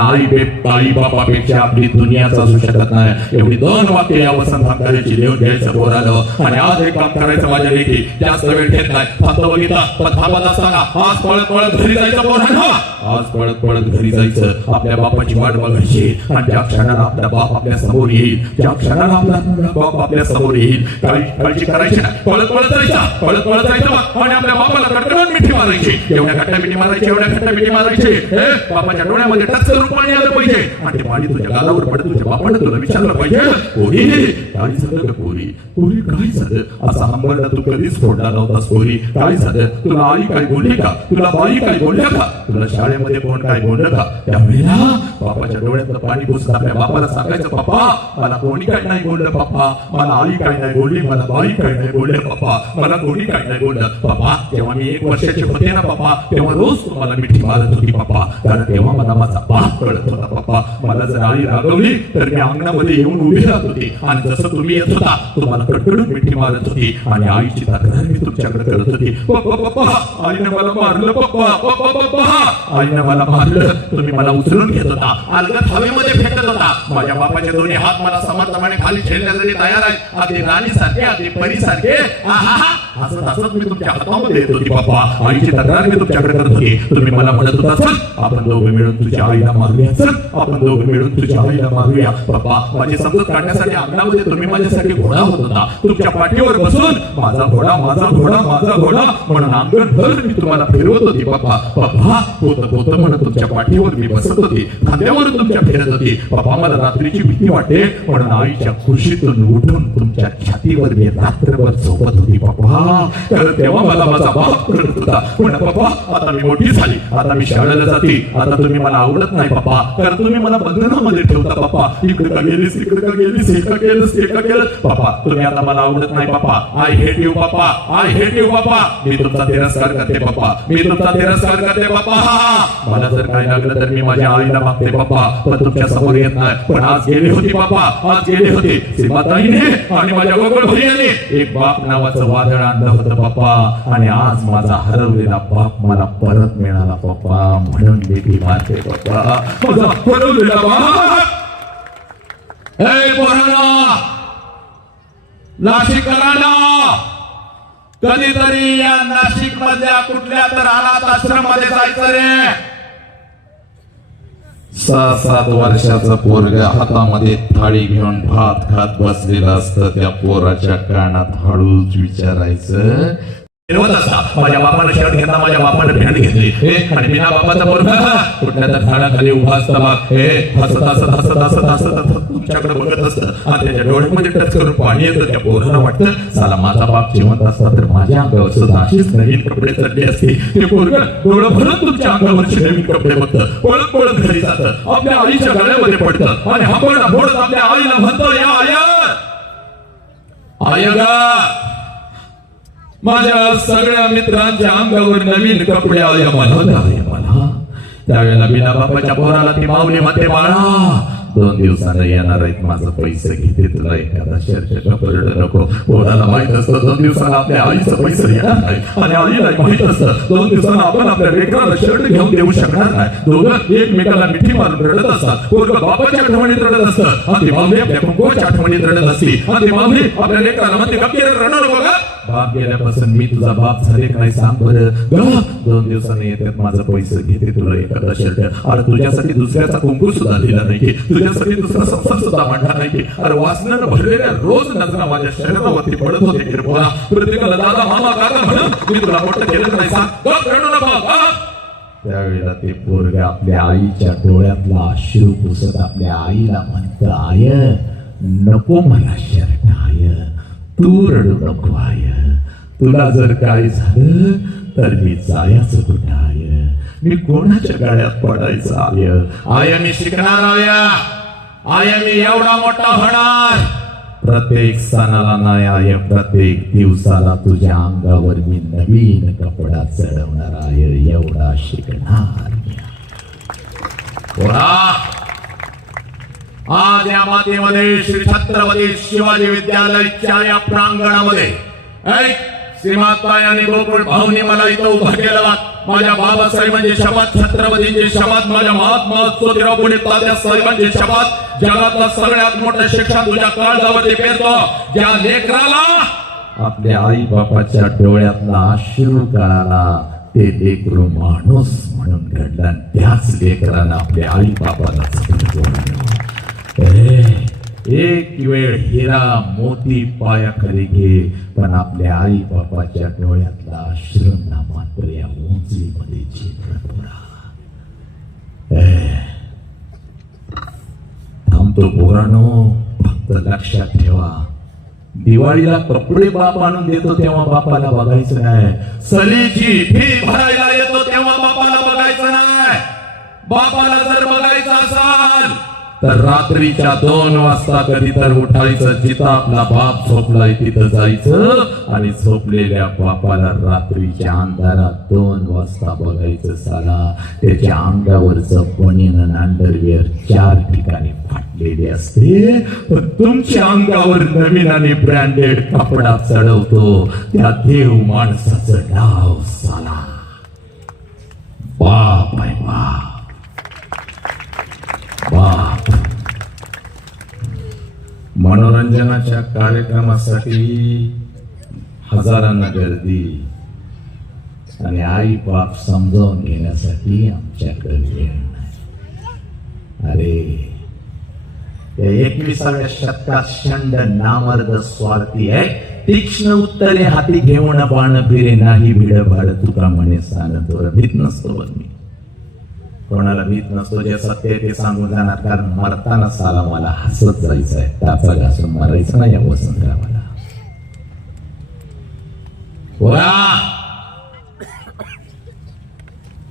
आई बापापेक्षा आपली दुनियाच असू शकत नाही. एवढी 2 वाक्य या वसंत भामकरेची लिहून घ्यायचं पोरानं. आणि आज एक काम करायचं माझ्या लेखी, जास्त वेळ घेत नाही. फक्त बघितला पण थांबत असताना आज पळत पळत घरी जायचं पोरानं. आज पळत पळत घरी जायचं, आपल्या बापाची वाट बघायची. आणि ज्या क्षणाला आपला बाप आपल्या समोर येईल, ज्या क्षणाला आपला बाप आपल्या समोर येईल, काळजी करायची नाही. पळत पळत जायचं, पळत पळत जायचं आणि आपल्या बापाला कडकडून मिठी मारायची. एवढ्या घट्ट मिठी मारायची, एवढ्या घट्ट मिठी मारायची. बापाच्या डोळ्यामध्ये टचकरून पाणी आलं पाहिजे. आणि ते पाणी तुझ्या गालावर पडत तुझ्या बापाने तुला विचारलं पाहिजे, पोरी काय झालं पोरी, पोरी काय झालं? असा हंबरडा तू कधीच फोडला नव्हतास पोरी. काय झालं? तुला आई काय बोलली का? तुला बाई काय बोलल्या का? तुला शाळेमध्ये कोण काय बोललं का? त्यावेळेला बापाच्या डोळ्यातलं पाणी पुसत आपल्या बापाला सांगायचं, पप्पा मला कोणी काय नाही बोललं पप्पा, मला आई काय नाही बोलली, मला बाई काय नाही बोलले पप्पा, मला कोणी काय नाही बोललं पप्पा. तेव्हा मी 1 वर्षाचे होते ना पप्पा, तेव्हा रोज तुम्हाला मिठी मारत होती पप्पा. कारण तेव्हा मला माझा बाप कळत होता पप्पा. मला जर आई रागवली तर मी अंगणामध्ये येऊन उभी राहत होती, आणि जसं तुम्ही येत होता तुम्हाला कडकडून मिठी मारत होती. आणि आईची तक्रार मी तुमच्याकडे करत होती, पप्पा पप्पा आईने मला मारलं, पप्पा पप्पा पप्पा आईने मला मारलं. तुम्ही मला उचलून घेत होता, अलगद हवेमध्ये फेकत होता. माझ्या बापाचे दोन्ही हात मला समर्थपणे खाली ठेवण्यासाठी तयार आहे. अगदी राणीसारखे, अगदी परीसारखे. हसत हसत मी तुमच्या हातामध्ये येत होती पप्पा. आईची तक्रार मी तुमच्याकडे करत होती. तुम्ही मला म्हणत होता, चल आपण दोघं मिळून तुझ्या आईला मारूया, चल आपण दोघं मिळून तुझ्या आईला मारूया. पप्पा माझी समजूत काढण्यासाठी अंगणामध्ये तुम्ही माझ्यासाठी घोडा होत होता. तुमच्या पाठीवर बसून माझा घोडा माझा घोडा माझा घोडा म्हणून अंगणभर मी तुम्हाला फिरवत होती पप्पा. पप्पा होतं होतं म्हणून तुमच्या पाठीवर मी बसत होती, खांद्यावर तुमच्या फिरत होती. पप्पा मला रात्रीची भीती वाटते म्हणून आईच्या खुर्शीतून उठून तुमच्या छातीवर मी रात्रभर झोपत होती पप्पा. तर तेव्हा मला माझा बाप करत होता, म्हणा पप्पा आता मी मोठी झाली, आता मी शाळेला जाते, आता तुम्ही मला आवडत नाही पप्पा, कारण तुम्ही मला बंधनामध्ये ठेवता पप्पा. इकडे का गेलीस, इकडे का गेलीस, हे का केलंस, ते का केलं पप्पा. तुम्ही आता मला आवडत नाही पप्पा. आय हेट यू पप्पा, आय हेट यू पप्पा. मी तुमचा तिरस्कार करते पप्पा, मी तुमचा तिरस्कार करते पप्पा. मला जर काय लागलं तर मी माझ्या आईला मागते पप्पा, पण तुमच्या समोर येत नाही. पण आज गेली होती पप्पा, आज गेली होती सीमाताईने आणि माझ्या गोकुळ भैयाने एक बाप नावाचं वादळ आणलं होतं पप्पा. आणि आज माझा हरवलेला बाप मला परत मिळाला पप्पा, म्हणून मी मारते पप्पा, माझा हरवलेला बाप. हे पोरांनो, नाशिककरांनो, कधीतरी या नाशिक मधल्या कुठल्या तर अनाथ आश्रम मध्ये जायचं रे. 6-7 वर्षाचं पोरग हातामध्ये थाळी घेऊन भात खात बसलेलं असतं. त्या पोराच्या कानात हळूच विचारायचं, माझ्या बापानं शर्ट घेतला, माझ्या बापानं पॅन्ट घेतली, आणि बिना बापाचा पोरगा कुठल्या तर झाडाखाली उभा असता मग हसत हसत हसत हसत हसत तुमच्याकडे बघत असतं आणि त्याच्या डोळ्यामध्ये टच करून पाणी येतं. त्या पोराला वाटतं, साला माझा बाप जिवंत असता तर माझ्या अंगावर सुद्धा अशीच नवीन कपडे चढले असते. ते पोरगा डोळं भरत तुमच्या अंगावरचे नवीन कपडे बघतं, पळत पळत घरी जातं, आपल्या आईच्या गळ्यामध्ये पडतं आणि आपण बोलत आपल्या आईला म्हणतो, या आया आया गा, माझ्या सगळ्या मित्रांच्या अंगावर नवीन कपडे आले मला. त्यावेळेला बिना बापाच्या पोराला ती माऊली म्हणते, बाळा 2 दिवसानं येणार आहेत, माझं पैसे घेते, तुला एखादा शर्ट कपडे नको. पोराला माहित असतं 2 दिवसाला आपल्या आईचं पैसे येणार नाही, आणि आईला माहित असतं 2 दिवसानं आपण आपल्या लेकराला शर्ट घेऊन देऊ शकणार नाही. दोघं एकमेकाला मिठी मारून रडत असतात. पोरगं बापाच्या आठवणीत रडत असतं आणि ती माऊली आपल्या कुंकवाच्या आठवणीत रडत असते. आणि ती माऊली आपल्या लेकराला म्हणते, गप्पी रडू नको का, बाप गेल्यापासून मी तुझा बाप झाले काय सांग बरं. 2 दिवसांनी येतात, माझं पैसे घेते, तुला एखादा शर्ट. अरे तुझ्यासाठी दुसऱ्याचा कुंकू सुद्धा दिला नाही, तुझ्यासाठी दुसरा संसार सुद्धा मांडला नाही. अरे वासनानं भरलेल्या रोज नजरा माझ्या शरीरावरती पडत होते. कृपया प्रत्येकाला दादा मामा काका म्हणून मी तुला मोठं केलं नाही, सांग रडू नको. त्यावेळेला ते पोरगे आपल्या आईच्या डोळ्यातला अश्रू पुसत आपल्या आईला म्हणतं, आय नको मला शर्ट, आय तू रडू नको, आय तुला जर काय झालं तर मी जायचं कुठं, आय मी कोणाच्या गाड्यात पडायचं, आय मी शिकणार, आय मी एवढा मोठा होणार. प्रत्येक सणाला नाही आय, प्रत्येक दिवसाला तुझ्या अंगावर मी नवीन कपडा चढवणार, आय एवढा शिकणार. आज या मातीमध्ये श्री छत्रपती शिवाजी विद्यालयाच्या या प्रांगणामध्ये श्रीमाताई आणि गोकुळ भाऊनी मला इथं उभा केलं. माझ्या बाबासाहेबांची शपथ, छत्रपतींची शपथ, माझ्या महात्मा ज्योतिराव फुले तात्यासाहेबांची शपथ, जगातलं सगळ्यात मोठं शिक्षण तुझ्या काळजावरती पेरतो. ज्या लेकराला आपल्या आई बापाच्या डोळ्यातला अश्रू कळाला, ते लेकरू माणूस म्हणून घडला, त्याच लेकरानं आपल्या आई बापाला एक वेळ हिरा मोती पायाखाली घे, पण आपल्या आई बापाच्या डोळ्यातला अश्रूंना मात्र या उंचीमध्ये थांबतो. पोरांनो, फक्त लक्षात ठेवा, दिवाळीला कपडे बाप आणून देतो तेव्हा बापाला बघायचं नाही, सलीची फी भरायला येतो तेव्हा बापाला बघायचं नाही. बापाला जर बघायचं असाल तर रात्रीच्या 2 वाजता कधी तर उठायचं, जिथं आपला बाप झोपलाय तिथं जायचं आणि झोपलेल्या बापाला रात्रीच्या अंधारात 2 वाजता बघायचं. साला त्याच्या अंगावरचं बनियन आणि अंडरवेअर 4 ठिकाणी फाटलेले असते, पण तुमच्या अंगावर नवीन आणि ब्रँडेड कपडा चढवतो त्या देव माणसाचं नाव साला बाप आहे. बाप मनोरंजनाच्या कार्यक्रमासाठी हजारांना गर्दी आणि आई बाप समजावून घेण्यासाठी आमच्याकडे वेळ नाही. अरे या 21व्या शतकात षंड नामर्द स्वार्थी आहे, तीक्ष्ण उत्तरे हाती घेऊन बाण फिरे नाही भिड भाड, तुका म्हणे सान तोर. भीत नसतो बघ, मी कोणाला भीत नसतो, जे सत्य ते सांगून जाणार, कारण मरताना साला मला हसत जायचंय, त्याचा घासून मरायचं नाही या वसंतरावाला.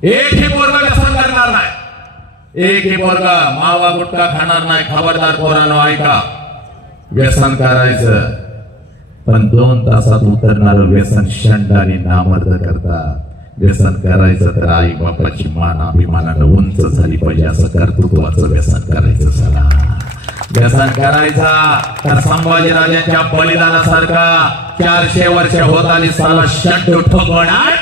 एकही पोरगा व्यसन करणार नाही, एकही पोरगा मावा गुटखा खाणार नाही. खबरदार पोरांनो, ऐका, व्यसन करायचं पण 2 तासात उतरणार व्यसन षंड आणि नामर्द करतात. व्यसन करायचं तर आई बापाची मान अभिमानानं उंच झाली पाहिजे, असं कर्तृत्वाचं व्यसन करायचं. साला व्यसन करायचा तर संभाजीराजांच्या बलिदानासारखा 400 वर्ष होत आली साला षंड ठोकवणार.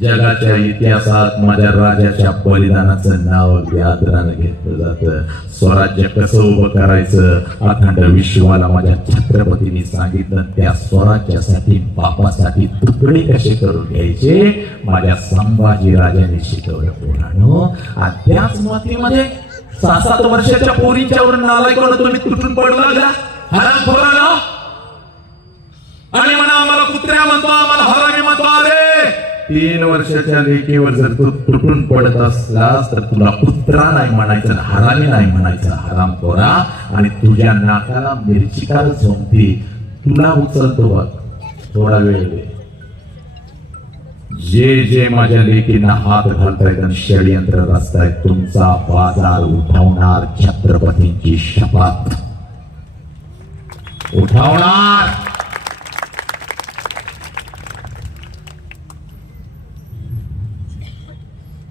जगाच्या इतिहासात माझ्या राजाच्या बलिदानाचं नाव अगदी आदरानं घेतलं जातं. स्वराज्य कसं उभं करायचं अखंड विश्वाला माझ्या छत्रपतींनी सांगितलं. त्या स्वराज्यासाठी बापासाठी तुकडे कसे करून घ्यायचे माझ्या संभाजी राजाने शिकवलं पोरांनो. आणि त्याच मातीमध्ये 6-7 वर्षाच्या पोरींच्यावर नालायकानं तुम्ही तुटून पडला का हरामखोराला? आणि म्हणा आम्हाला कुत्र्या म्हणतो, आम्हाला हरामी म्हणतो. अरे 3 वर्षाच्या लेकीवर जर तू तुटून पडत असलास तर तुला कुत्रा नाही म्हणायचं, हरामी नाही म्हणायचं, हरामखोरा. आणि तुझ्या नाकाला मिरची का झोंबती तुला उचलतो बघ, थोडा वेळ दे. जे जे माझ्या लेकींना हात घालतायत आणि षडयंत्र रचतायत तुमचा बाजार उठवणार. छत्रपतींची शपथ उठवणार.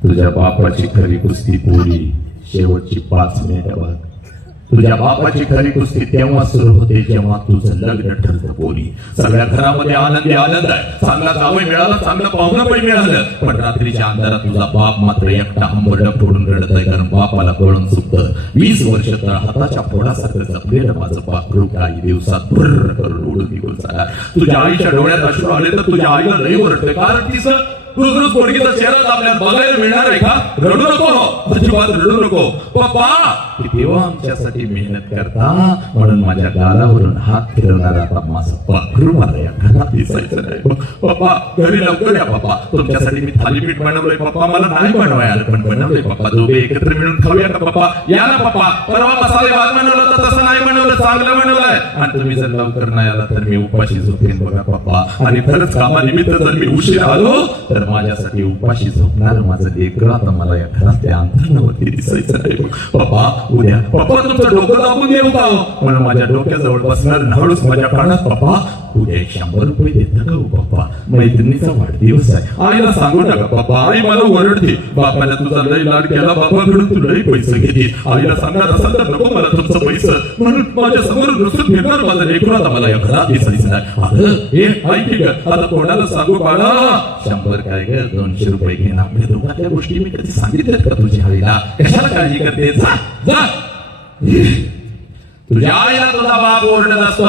तुझ्या बापाची खरी कुस्ती पोरी शेवटची 5 मिनिटं बघ. तुझ्या बापाची खरी कुस्ती तेव्हा सुरू होते जेव्हा तुझं लग्न ठरतं पोरी. सगळ्या घरामध्ये आनंदी आनंद आहे. चांगला जावई मिळाला, चांगलं पाहुणं पण मिळालं. पण रात्रीच्या अंधारात तुझा बाप मात्र एकटा आंबरडं फोडून रडत आहे. कारण बापाला कळून चुकतं 20 वर्ष तर हाताच्या फोडासारखं जपलेलं माझं पाखरू काही दिवसात भुर्र करून उडून निघून जाणार. तुझ्या आईच्या डोळ्यात अश्रू आले तर तुझ्या आईला लई ओरडते. कारण तिचं रोज पोरगीचा चेहरा आपल्याला बघायला मिळणार आहे का? रडू नको, अजिबात रडू नको. पप्पा तेव्हा आमच्यासाठी मेहनत करता म्हणून माझ्या गालावरून हात फिरवणारा आता माझं पाखरू मला या घरात दिसायचं नाही. पप्पा घरी लवकर या. पप्पा तुमच्यासाठी मी थालीपीठ बनवलंय. पप्पा मला नाही बनवायला पण बनवलंय. पप्पा दोघे एकत्र मिळून खाऊया का? पप्पा या ना. पप्पा परवा मसाले भात बनवलं तर तसं नाही बनवलं, चांगलं बनवलंय. आणि तुम्ही जर लवकर नाही आला तर मी उपाशी झोपेन बघा पप्पा. आणि खरंच कामानिमित्त जर मी उशीर आलो तर माझ्यासाठी उपाशी झोपणार माझं लेकरं आता मला या घरात त्या अंतरणावरती दिसायचं नाही. पप्पा उद्या पप्पा तुमचं डोकं दाबून देऊ का? म्हणून माझ्या डोक्याजवळ बसणार हळूच माझ्या कानात पप्पा उद्या 100 रुपये देता का? पप्पा मैत्रिणीचा वाढदिवस आहे. आईला सांगू नका पप्पा, आई मला ओरडते. बापाला तुझा लई लाड केला, बापाकडून तू लई पैसे घेते. आईला सांगणार असेल तर नको मला तुमचं पैसे. म्हणून माझ्या समोर नुसतं फिरणार माझं लेकरं आता मला या घरात दिसायचं नाही. अगं हे ऐक की आता कोणाला सांगू बाळा? 100 काय ग 200 रुपये घेऊन आपल्या दोघांच्या गोष्टी मी कधी सांगितल्यात का तुझ्या आईला? कशाला काळजी करते? जा जा. तुझ्या आईला तुझा बाप ओरडत असतो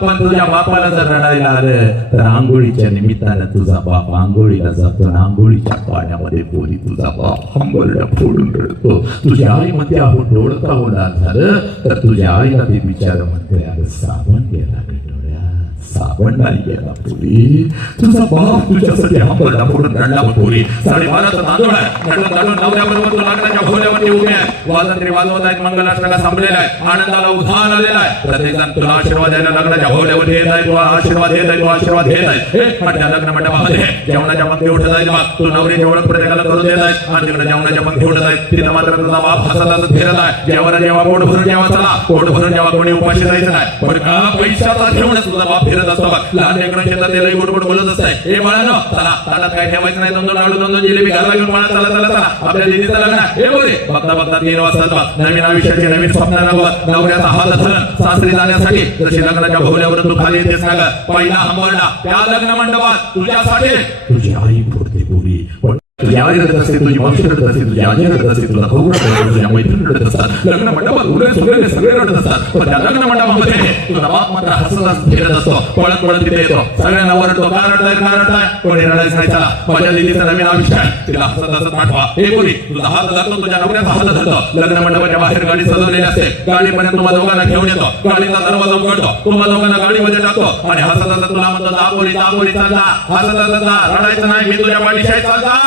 पण तुझ्या बापाला जर रडायला आलं तर आंघोळीच्या निमित्तानं तुझा बाप आंघोळीला जातो. आंघोळीच्या पाण्यामध्ये पोरी तुझा बाप हंबरडा फोडून रडतो. तुझ्या आई म्हणते अहो डोळं का होणार झालं तर तुझ्या आईला ते विचार म्हणते अरे साबण गेला साबण नाही गेला पोरी. तुझा बाप तुझ्यासाठी हंबरडा फोडून रडला पोरी. 12:30 तांदूळ आहे. नवऱ्याबरोबर तू लग्नाच्या भोवऱ्यावरती उभे आहे. वाजंत्री वाजवत आहेत. मंगलाष्टका संपलेला आहे. आनंदाला उधाण आलेला आहे. प्रत्येकजण तुला आशीर्वाद द्यायला लग्नाच्या भोवऱ्यावरती येत आहे. तुला आशीर्वाद देत आहे. तू आशीर्वाद घेत आहे. त्या लग्न मंडपामध्ये जेवणाच्या पंक्ती उठत आहेत. तू नवरीची ओळख प्रत्येकाला करून देत आहेस. आणि तिकडे जेवणाच्या पंक्ती उठत आहेत. तिथं मात्र तुझा बाप हसत फिरत आहे. जेव्हा जेव्हा पोट भरून जेव्हा चला पोट भरून जेव्हा कोणी उपाशी जायचं नाही. पण का पैशाचा घेऊनच तुझा बाप फिरत असतो. लहान लेकरांच्या शेतात त्यालाही गोडगोड बोलत असताय. हे बाळांनो चला ताटात काय ठेवायचं नाही. 2-2 लाडू 2-2 जिलेबी घाला घेऊन मला चला चला चला आपल्या दिदीचं लग्न आहे. हे बोले बघता बघता 3 वाजता नवीन आयुष्याची नवीन स्वप्न नवत नवऱ्याचा हात धरण सासरी जाण्यासाठी जशी लग्नाच्या भोवल्यावर तू खाली येतेस का? पहिला हंबरडा त्या लग्न मंडपात तुझ्यासाठी तुझी आई फोडते पोरी. तुझ्या आई रडत असते, तुझी मावशी रडत असते, तुझी आजी रडत असते, तुझा भाऊ रडत असते, तुझ्या मैत्रिणी रडत असतात. लग्न मंडपात सगळे रडत असतात. पण त्या लग्न मंडपामध्ये तुझा बाप मात्र हसत फिरत असतो. पळत पळत तिथे येतो. सगळ्यांना ओरडतो का रडताय का रडताय? कोणी रडायचं नाही. चला माझ्या दिदीचा नवीन आयुष्य आहे. तिला हसत हसत पाठवा. हे कोणी तुझा हात धरतो, तुझ्या नवऱ्याचा हात धरतो. लग्न मंडपाच्या बाहेर गाडी सजवलेली असते. गाडीपर्यंत तुम्हा दोघांना घेऊन येतो. गाडीचा दरवाजा उघडतो. तुम्हा दोघांना गाडीमध्ये टाकतो आणि हसत हसत तुला म्हणतो दापोरी दापोरी चालला. हसत हसत रडायचं नाही. मी तुझ्या पाठीशी चालला.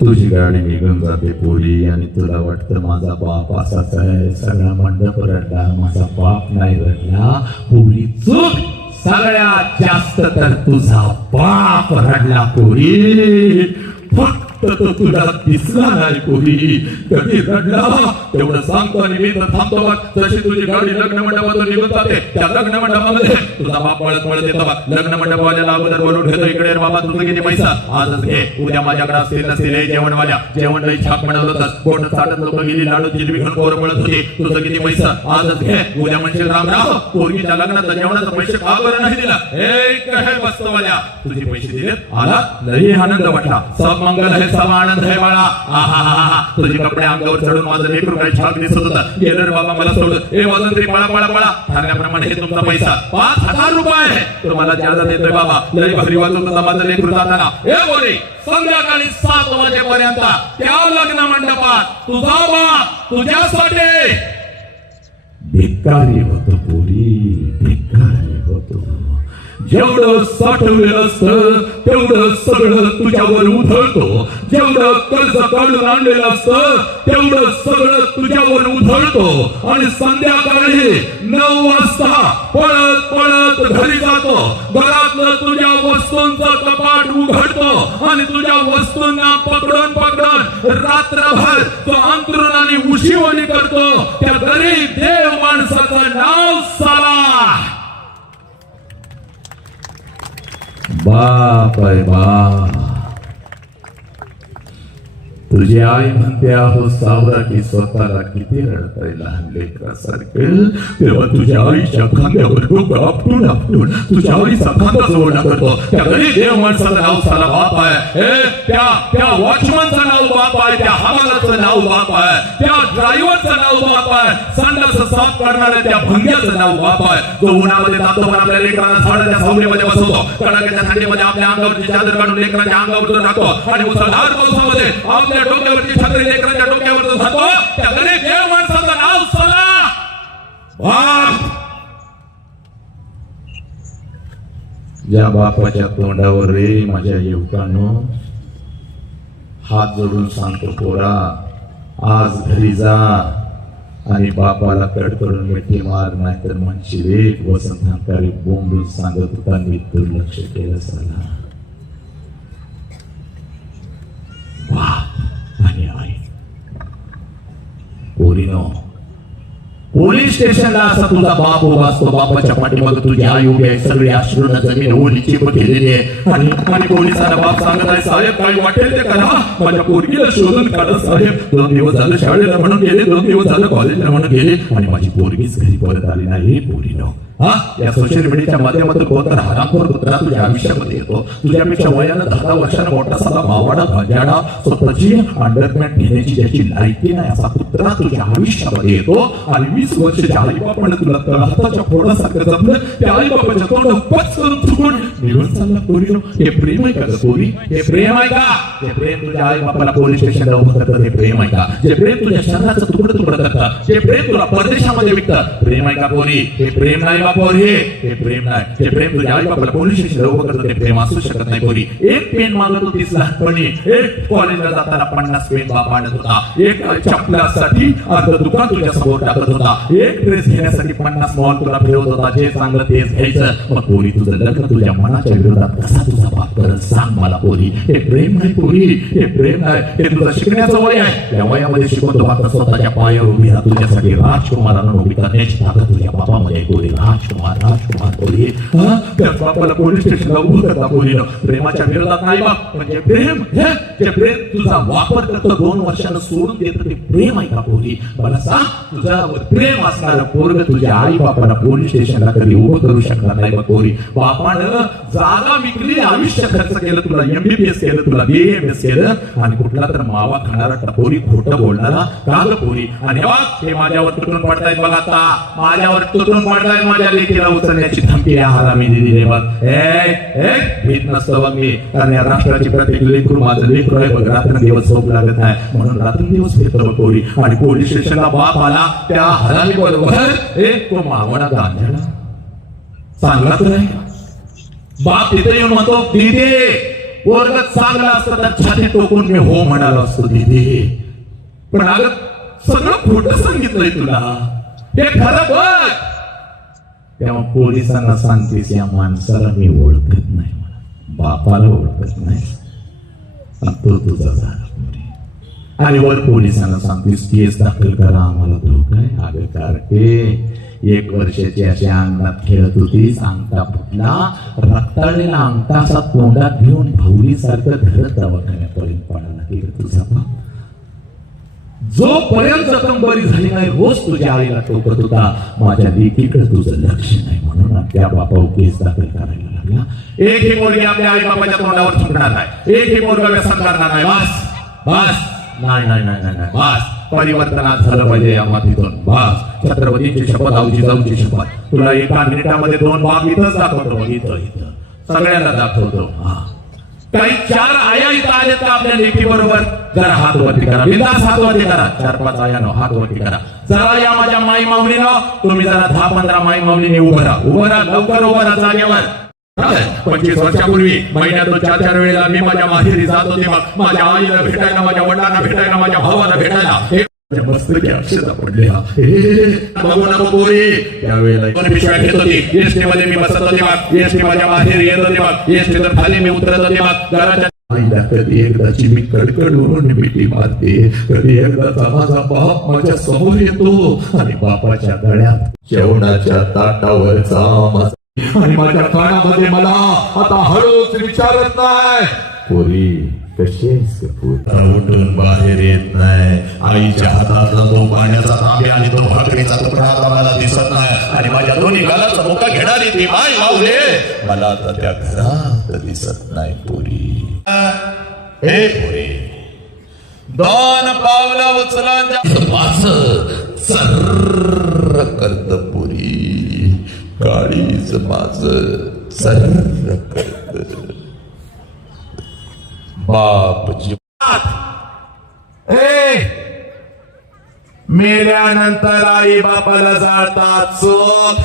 तुझी गाडी निघून जाते पोरी आणि तुला वाटतं माझा बाप असाच आहे. सगळा मंडप रडला, माझा बाप नाही रडला. पोरी चूक. सगळ्यात जास्त तर तुझा बाप रडला पोरी. तर तो तुला दिसला नाही पोरी. कधी रडला तेवढं सांगतो आणि मी तर थांबतो बघ. जशी तुझी गाडी लग्न मंडपातून निघून जाते त्या लग्न मंडपामध्ये तुझा बाप पळत पळत येतो बघ. लग्न मंडपवाल्याला अगोदर बोलून घेतो, इकडे बाबा तुझं किती पैसा आजच घे, उद्या माझ्याकडे असतील नसतील. हे जेवणवाल्या जेवण लई छाप बनवलं होतं, पोट साठत लोक गेली, लाडू जिलबी घेऊन पोरं पळत होती. तुझं किती पैसा आजच घे, उद्या म्हणशील राम राम पोरगीच्या लग्नाचा जेवणाचा पैसे का बरं नाही दिला. हे बस्तवाल्या तुझे पैसे दिलेत, आला लई आनंद वाटला. सब मंगल है सब आनंद है बाळा. आहा तुझे कपडे अंगावर चढून माझं लेकरू काही छाक दिसत होतं. गेलं रे बाबा मला सोडून. हे वजंत्री पळा पळा पळा. ठरल्याप्रमाणे हे तुमचा पैसा 5,000 रुपये तुम्हाला ज्यादा देतोय बाबा. लई भारी वाजवत होता माझं लेकरू जाताना. हे बोले संध्याकाळी 7 वाजेपर्यंत त्या लग्न मंडपात तुझा बाप तुझ्यासाठी भिकारी होतो पोरी, भिकारी होतो. जेवढं साठवलेलं असतं तेवढं सगळं तुझ्यावर उधळतो. जेवढं कर्ज काढून आणलेलं असतं तेवढं सगळं तुझ्यावर उधळतो. आणि संध्याकाळी 9 वाजता पळत पळत घरी जातो. घरातलं तुझ्या वस्तूंचं कपाट उघडतो आणि तुझ्या वस्तूंना पकडून पकडून रात्रभर तो अंतरुणाने उशिवणी करतो. त्या गरीब देव माणसाचं नाव साला बाप आहे बाप. तुझी आई म्हणते आहो सावरा की स्वतःला किती रडतंय लहान लेकरासारखं. तेव्हा तुझ्या आईच्या खांद्यावर डोकं आपटून आपटून तुझ्या आईचा खांदा जोडला करतो. त्या गरीब देव माणसाचं नाव साला बाप आहे. त्या वॉचमनचं नाव बाप आहे, त्या हमालाचं नाव बाप आहे, त्या ड्रायव्हरचं नाव बाप आहे, संडास साफ करणाऱ्या त्या भंग्याचं नाव बाप आहे. जो उन्हामध्ये जातो पण आपल्या लेकरांना झाडाच्या सावलीमध्ये बसवतो. कडाक्याच्या थंडीमध्ये आपल्या अंगावरची चादर काढून लेकरांच्या अंगावर टाकतो आणि मुसळधार पावसामध्ये आपल्या डोक्यावरची छत्री लेकरांच्या डोक्यावर जातो. त्या गरीब देव माणसाचं नाव साला बाप. ज्या बापाच्या तोंडावर रे माझ्या युवकांनो हात जोडून सांगतो पोरा, आज घरी जा आणि बापाला कडकडून मिठी मार, नाहीतर म्हणशील एक वसंत हंकारी बोंबलून सांगत होता मी दुर्लक्ष केलं साला. आणि आई पोरीनो पोलीस स्टेशनला असा तुझा बाप उभा असतो. बापाच्या पाठीमागे तुझी आई उभी आहे. सगळी अश्रून जमीन ओलीची केलेली आहे. आणि पोलिसांना बाप सांगत आहे साहेब काही वाटेल ते करा, माझ्या पोरगीला शोधून काढा साहेब. 2 दिवस झालं शाळेला म्हणून गेले, 2 दिवस झालं कॉलेजला म्हणून गेले आणि माझी पोरगीच घरी परत आली नाही. पोरीनो या सोशल मीडियाच्या माध्यमातून कोणता हरामखोर कुत्रा तुझ्या आयुष्यामध्ये येतो. तुझ्यापेक्षा वयानं 10 वर्षांना मोठा साधा मावाडा गाजाडा स्वतःची अंडरपॅन्ट घेण्याची ज्याची लायकी नाही असा कुत्रा तुझ्या आयुष्यामध्ये येतो. आणि 20 वर्षाच्या आईबापाने तुला तळहाताच्या फोडासारखं जमलं. त्या आईबापाच्या तोंड पच करून चुकून निघून चालला. पोरीनो हे प्रेम आहे का पोरी? हे प्रेम आहे का? हे प्रेम तुझ्या आईबापाला पोलीस स्टेशनला उभं करतात हे प्रेम आहे का? जे प्रेम तुझ्या शरीराचं तुकडं तुकडं करतात, जे प्रेम तुला परदेशामध्ये विकतात, प्रेम आहे का पोरी? हे प्रेम नाही पोरी, हे प्रेम नाही. हे प्रेम तुझ्या आई बापाला पोलीस स्टेशनला उभं करतो ते प्रेम असू शकत नाही पोरी. एक पेन मागत होतीस लहानपणी, एक कॉलेजला जाताना 50 पेन बाप आणत होता, एक चपलासाठी अर्ध दुकान तुझ्या समोर टाकत होता, एक ड्रेस घेण्यासाठी 50 मॉल तुला फिरवत होता. जे चांगलं तेच घ्यायचं. मग पोरी तुझं लग्न तुझ्या मनाच्या विरोधात कसा तुझा बाप करत सांग मला पोरी. हे प्रेम नाही पोरी, हे प्रेम नाही. हे तुझं शिकण्याचं वय आहे. या वयामध्ये शिकवतो बाप स्वतःच्या पायावर उभी राहा. तुझ्यासाठी राजकुमारांना उभी करण्याची ताकद तुझ्या बापामध्ये पोरी. राजकुमार पोरी त्या बापाला पोलीस स्टेशनला उभं करता पोरीनं. प्रेमाच्या विरोधात नाही बाप, म्हणजे प्रेम जे प्रेम तुझा वापर करतो 2 वर्षानं सोडून देतं ते प्रेम आहे का पोरी? मला सांग, तुझ्यावर प्रेम असणारं पोरग तुझ्या आई बापाला पोलीस स्टेशनला कधी उभं करू शकणार नाही बा पोरी. बापानं जागा विकली, आयुष्य खर्च केलं, तुला MBBS केलं, तुला BAMS केलं आणि कुठला तर मावा खाणारा टपोरी खोटं बोलणारा का ग पोरी? आणि हे माझ्यावर तुटून पडतायत बघ, आता माझ्यावर तुटून पडतायत. माझ्या लेकीला उचलण्याची धमकी आहारामी दिली बघ. भीत नसतं बघ मी, कारण या राष्ट्राची प्रत्येक लेकरू माझं लेकरू आहे बघ. रात्रंदिवस झोप लागत नाही म्हणून रात्रंदिवस फिरतो बघ पोरी. आणि पोलीस स्टेशनला बाप आला त्या हरामी बरोबर एक तो मावळा गांजाडा चांगला तर आहे. बाप तिथे येऊन म्हणतो दीदी पोरग चांगला असतं तर छाती टोकून मी हो म्हणालो असतो दीदी, पण अगं सगळं खोटं सांगितलंय तुला, हे खरं बघ. तेव्हा पोलिसांना सांगतेस या माणसाला मी ओळखत नाही, बापाला ओळखत नाही. आणि तो तुझा झाला पोरी. आणि वर पोलिसांना सांगतेस केस दाखल करा आम्हाला तो काय अगं कारके 1 वर्षाची अशी अंगणात खेळत होतीस अंगठा फुटला रक्ताळलेला अंगठा असा तोंडात घेऊन भाऊलीसारखं धरत दवाखान्यापर्यंत पडायला गेलं तुझा बाप. जोपर्यंत जखम बरी झाली नाही रोज तुझ्या आईला टोकत होता माझ्या लेकीकडे तुझं लक्ष नाही म्हणून त्या बापावर केस दाखल करायला लागला. एकही मुलगी आपल्या आई बापाच्या तोंडावर थुंकणार नाही एकही मुलगा व्यसन करणार नाही. बस बस नाही नाही नाही नाही नाही बस परिवर्तनात झालं पाहिजे या मातीतून. बस छत्रपतींची शपथ आऊची जाऊची शपथ तुला 1 मिनिटामध्ये 2 बाप इथंच दाखवतो. इथं इथं सगळ्यांना दाखवतो. हा काही 4 आया इथं आलेत का आपल्या लेखी बरोबर जरा हात वरती करा बिंदास हात वरती करा 4-5 आयानो हात वरती करा. जरा या माझ्या माई माऊलीनं तुम्ही जरा 10-15 माई माऊलीने उभं राहा लवकर उभं राहा जागेवर. 25 वर्षापूर्वी महिन्यातून 4-4 वेळेला मी माझ्या माहेरी जात होते मग माझ्या आईला भेटायला माझ्या वडिलांना भेटायला माझ्या भावाला भेटायला मस्तपैकी अक्षता पडल्या बघू नको पोरी त्यावेळेला 2 पिशव्या घेत होती एसटी मध्ये मी बसत होते मग एसटी माझ्या माहेरी येत होते मग एसटी तर खाली मी उतरत होते मग घराच्या आईला कधी एकदाची मी कडकडून मिठी मारते कधी एकदाचा माझा बाप माझ्या समोर येतो आणि बापाच्या गळ्यात जेवणाच्या ताटावरचा आणि माझ्या कानामध्ये मला आता हळूच विचारत नाही पोरी कशी आहेस उठून बाहेर येत नाही. आईच्या हातातला तो पाण्याचा तांबे आणि तो भाकरीचा तुकडा मला दिसत नाही आणि माझ्या दोन्ही गालाचा मुका घेणारी ती माय माऊले मला आता त्या घरात दिसत नाही पोरी. हे पोरी 2 पावलं उचलून वाच सर्र करत पोरी काळीच माझ सर्र करत बाप मेल्यानंतर आई बापाला जाळतात चोख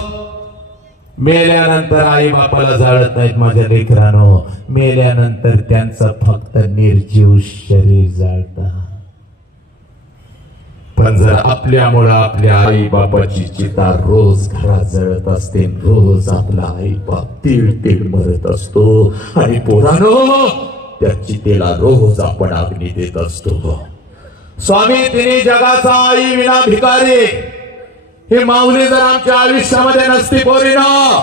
मेल्यानंतर आई बापाला जाळत नाहीत माझ्या लेकरांनो मेल्यानंतर त्यांचं फक्त निर्जीव शरीर जाळतात. पण जर आपल्यामुळं आपल्या आई बापाची चिता रोज घरात जळत असते रोज आपला आई बाप तीळ मरत असतो आणि पोरांनो त्या चितेला रोज आपण अग्नी देत असतो. स्वामी तिने जगाचा आई विना भिकारी हे माऊली जर आमच्या आयुष्यामध्ये नसती पोरीनो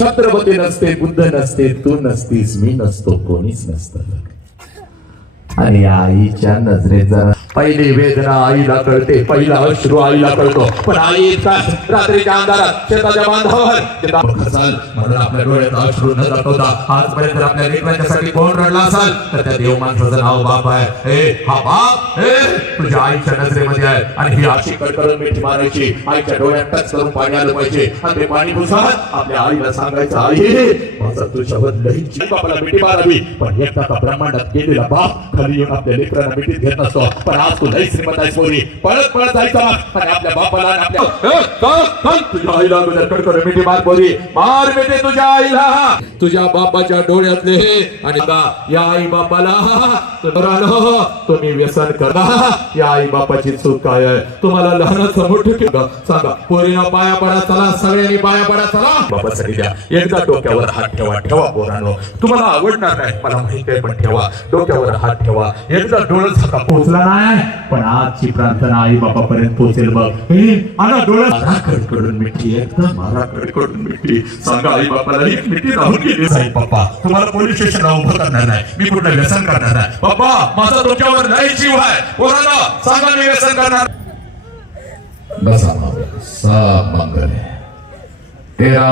छत्रपती नसते बुद्ध नसते तू नसतीस मी नसतो कोणीच नसतं. आणि आईच्या नजरेत जरा पहिली वेदना आईला कळते पहिला अश्रू आईला कळतो पण आई रात्रीच्या अंधारात शेताच्या बांधावर म्हणून आपल्या डोळ्यात अश्रू न दाखवता आजपर्यंत आपल्या लेकरांच्यासाठी कोण रडला असाल तर त्या देव माणसाचं नाव बाप आहे. हा बाप तुझ्या आईच्या नजरेमध्ये आहे आणि ही अशी कडकडून मिठी मारायची आईच्या डोळ्यात टच करून पाणी आलं पाहिजे आणि ते पाणी पुसत आपल्या आईला सांगायचं आई माझा तुझ्यावर लई बापाला मिठी मारावी पण एकदा का ब्रह्मांडात गेलेला बाप खाली येऊन आपल्या लेकरांना मिठीत घेत नसतो. पण आज तू लई श्रीमंत आहेस पोरी पळत जायचा आणि आपल्या बापाला आपल्या तुझ्या आईला कडकड मिठी मार पोरी मार मिठी तुझ्या आईला तुझ्या बापाच्या डोळ्यातले आणि या आई बापाला तुम्ही व्यसन करा. या आई बापाची चूक काय आहे तुम्हाला लहानाचं मोठं सांगा पोरीनं पाया पडा चला सगळ्यांनी पाया पडा चला बापासाठी द्या. एकदा डोक्यावर हात ठेवा पोरांनो तुम्हाला आवडणार नाही मला माहिती आहे पण ठेवा डोक्यावर हात ठेवा. एकदा डोळा झाका पोहोचला नाही पण आजची प्रार्थना आई बापापर्यंत पोहोचेल बघ. डोळा कडकडून मिठी एकदा मारा कडकडून मिठी सांगा आई बापाला एक मिठी राहून गेली साई बाप्पा तुम्हाला पोलीस स्टेशनला उभं करणार नाही मी कुठलं व्यसन करणार नाही. बाप्पा माझा तुमच्यावर लई जीव आहे पोरांनो सांगा मी व्यसन करणार. बसा सब मंगल तेरा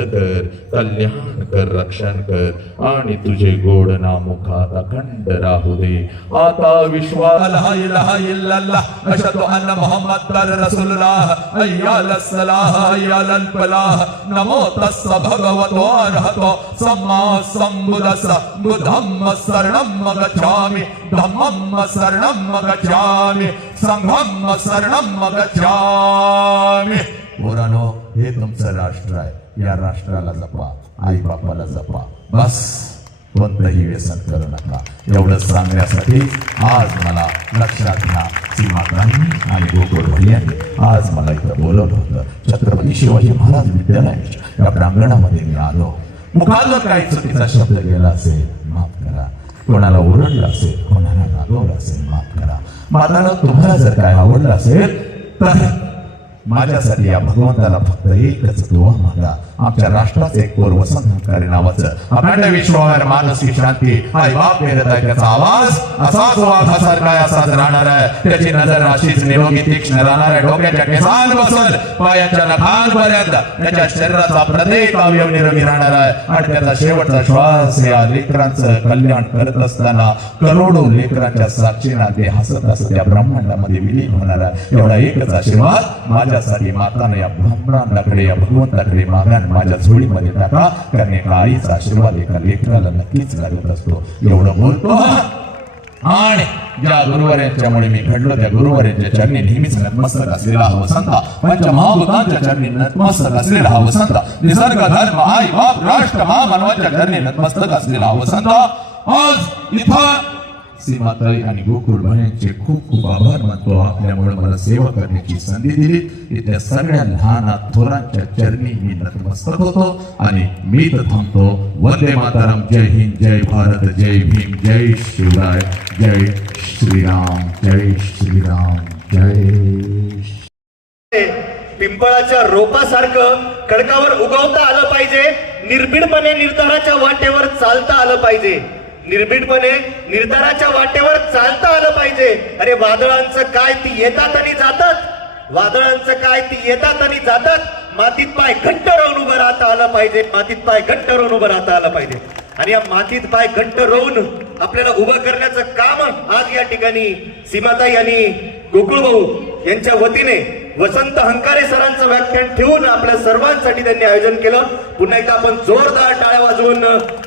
कल्याण कर रक्षण कर आणि तुझे गोड नाम मुखात अखंड राहू दे. आता विश्वास ला इलाहा इल्लल्लाह अशहदु अन्ना मुहम्मदर रसूलुल्लाह अय्याल सलाह अय्याल फलाह नमो तस्स भगवतो अरहतो सम्मा संबुद्धस्स बुद्धं शरणं गच्छामि धम्मं शरणं गच्छामि संघं शरणं गच्छामि. पोरांनो हे तुमचं राष्ट्र आहे या राष्ट्राला जपा आई बापाला जपा बस कोणतंही व्यसन करू नका. एवढं सांगण्यासाठी आज मला लक्षात घ्या सीमाताई आणि गोकुळ भैयांनी आज मला इथं बोलवलं होतं छत्रपती शिवाजी महाराज विद्यालयाच्या या प्रांगणामध्ये मी आलो. मुखात काही चुकीचा शब्द गेला असेल माफ करा कोणाला ओरडलं असेल कोणाला दुखावलं असेल माफ करा. मातानं तुम्हाला जर काय आवडलं असेल तर माझ्यासाठी या भगवंताला फक्त एकच दुआ मागा. आमच्या राष्ट्राचे एक पोर वसंतकारी नावाचं अखंड विश्वावर मानसिक शांती आई बाप मेरत आहे. त्याचा आवाज असाच वाघासारखा आहे, असाच राहणार आहे. त्याची नजर अशीच निरोगी तीक्ष्ण राहणार आहे. डोक्याच्या केसांत बसल पायाच्या नखांपर्यंत त्याच्या शरीराचा प्रत्येक अवयव निरोगी राहणार आहे. आणि त्याचा शेवटचा श्वास या लेकरांचं कल्याण करत असताना करोडो लेकरांच्या साक्षीने ते हसत हसत या ब्रह्मांडामध्ये विलीन होणार आहे. एवढा एकच आशीर्वाद माझ्यासाठी माताने या ब्रह्मांडाकडे या भगवंताकडे मागा. माझ्या झोळीमध्ये टाका, कारण एका आईचा आशीर्वाद एका लेकराला नक्कीच लागत असतो. एवढं बोलतो आणि ज्या गुरुवाऱ्यांच्यामुळे मी घडलो त्या गुरुवाऱ्यांच्या चरणी नेहमीच नतमस्तक असलेला हा वसंता, पंचमहाभूतांच्या चरणी नतमस्तक असलेला हा वसंता, निसर्ग धर्म आई बाप राष्ट्र महामानवांच्या चरणी नतमस्तक असलेला हा वसंता आज इथं सीमाताई आणि गोकुळ भाण्यांचे खूप खूप आभार मानतो. आपल्यामुळे मला सेवा करण्याची संधी दिली. इथल्या सगळ्या लहान थोरांच्या चरणी मी नतमस्तक होतो आणि मी तर थांबतो. वंदे मातरम. जय हिंद, जय भारत, जय भीम, जय शिवराय, जय श्रीराम, जय श्रीराम, जय. पिंपळाच्या रोपासारखं खडकावर उगवता आलं पाहिजे. निर्भीडपणे निर्धाराच्या वाटेवर चालता आलं पाहिजे. निर्भीडपणे निर्धाराच्या वाटेवर चालता आलं पाहिजे. अरे वादळांचं काय, ती येतात आणि जातात. वादळांचं काय, ती येतात आणि जातात. मातीत पाय घट्ट रोवून उभं राहता आलं पाहिजे. मातीत पाय घट्ट रोवून उभं राहता आलं पाहिजे. आणि या मातीत पाय घट्ट रोवून आपल्याला उभं करण्याचं काम आज या ठिकाणी सीमाताई आणि गोकुळ भाऊ यांच्या वतीने वसंत हंकारे सरांचं व्याख्यान ठेवून आपल्या सर्वांसाठी त्यांनी आयोजन केलं. पुन्हा एकदा आपण जोरदार टाळ्या वाजवून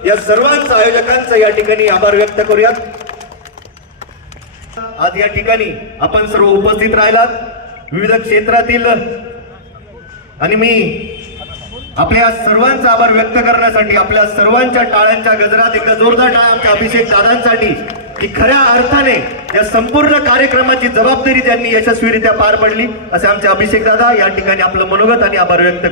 या सर्वांचं आयोजकांचं या ठिकाणी आभार व्यक्त करूयात. आज या ठिकाणी आपण सर्व उपस्थित राहिलात विविध क्षेत्रातील, आणि मी आपल्या सर्वांचा आभार व्यक्त करण्यासाठी आपल्या सर्वांच्या टाळ्यांच्या गजरात एकदा जोरदार टाळ्या आमच्या अभिषेक दादांसाठी, की खऱ्या अर्थाने या संपूर्ण कार्यक्रमाची जबाबदारी त्यांनी यशस्वीरित्या पार पडली असे आमचे अभिषेक दादा या ठिकाणी आपलं मनोगत आणि आभार व्यक्त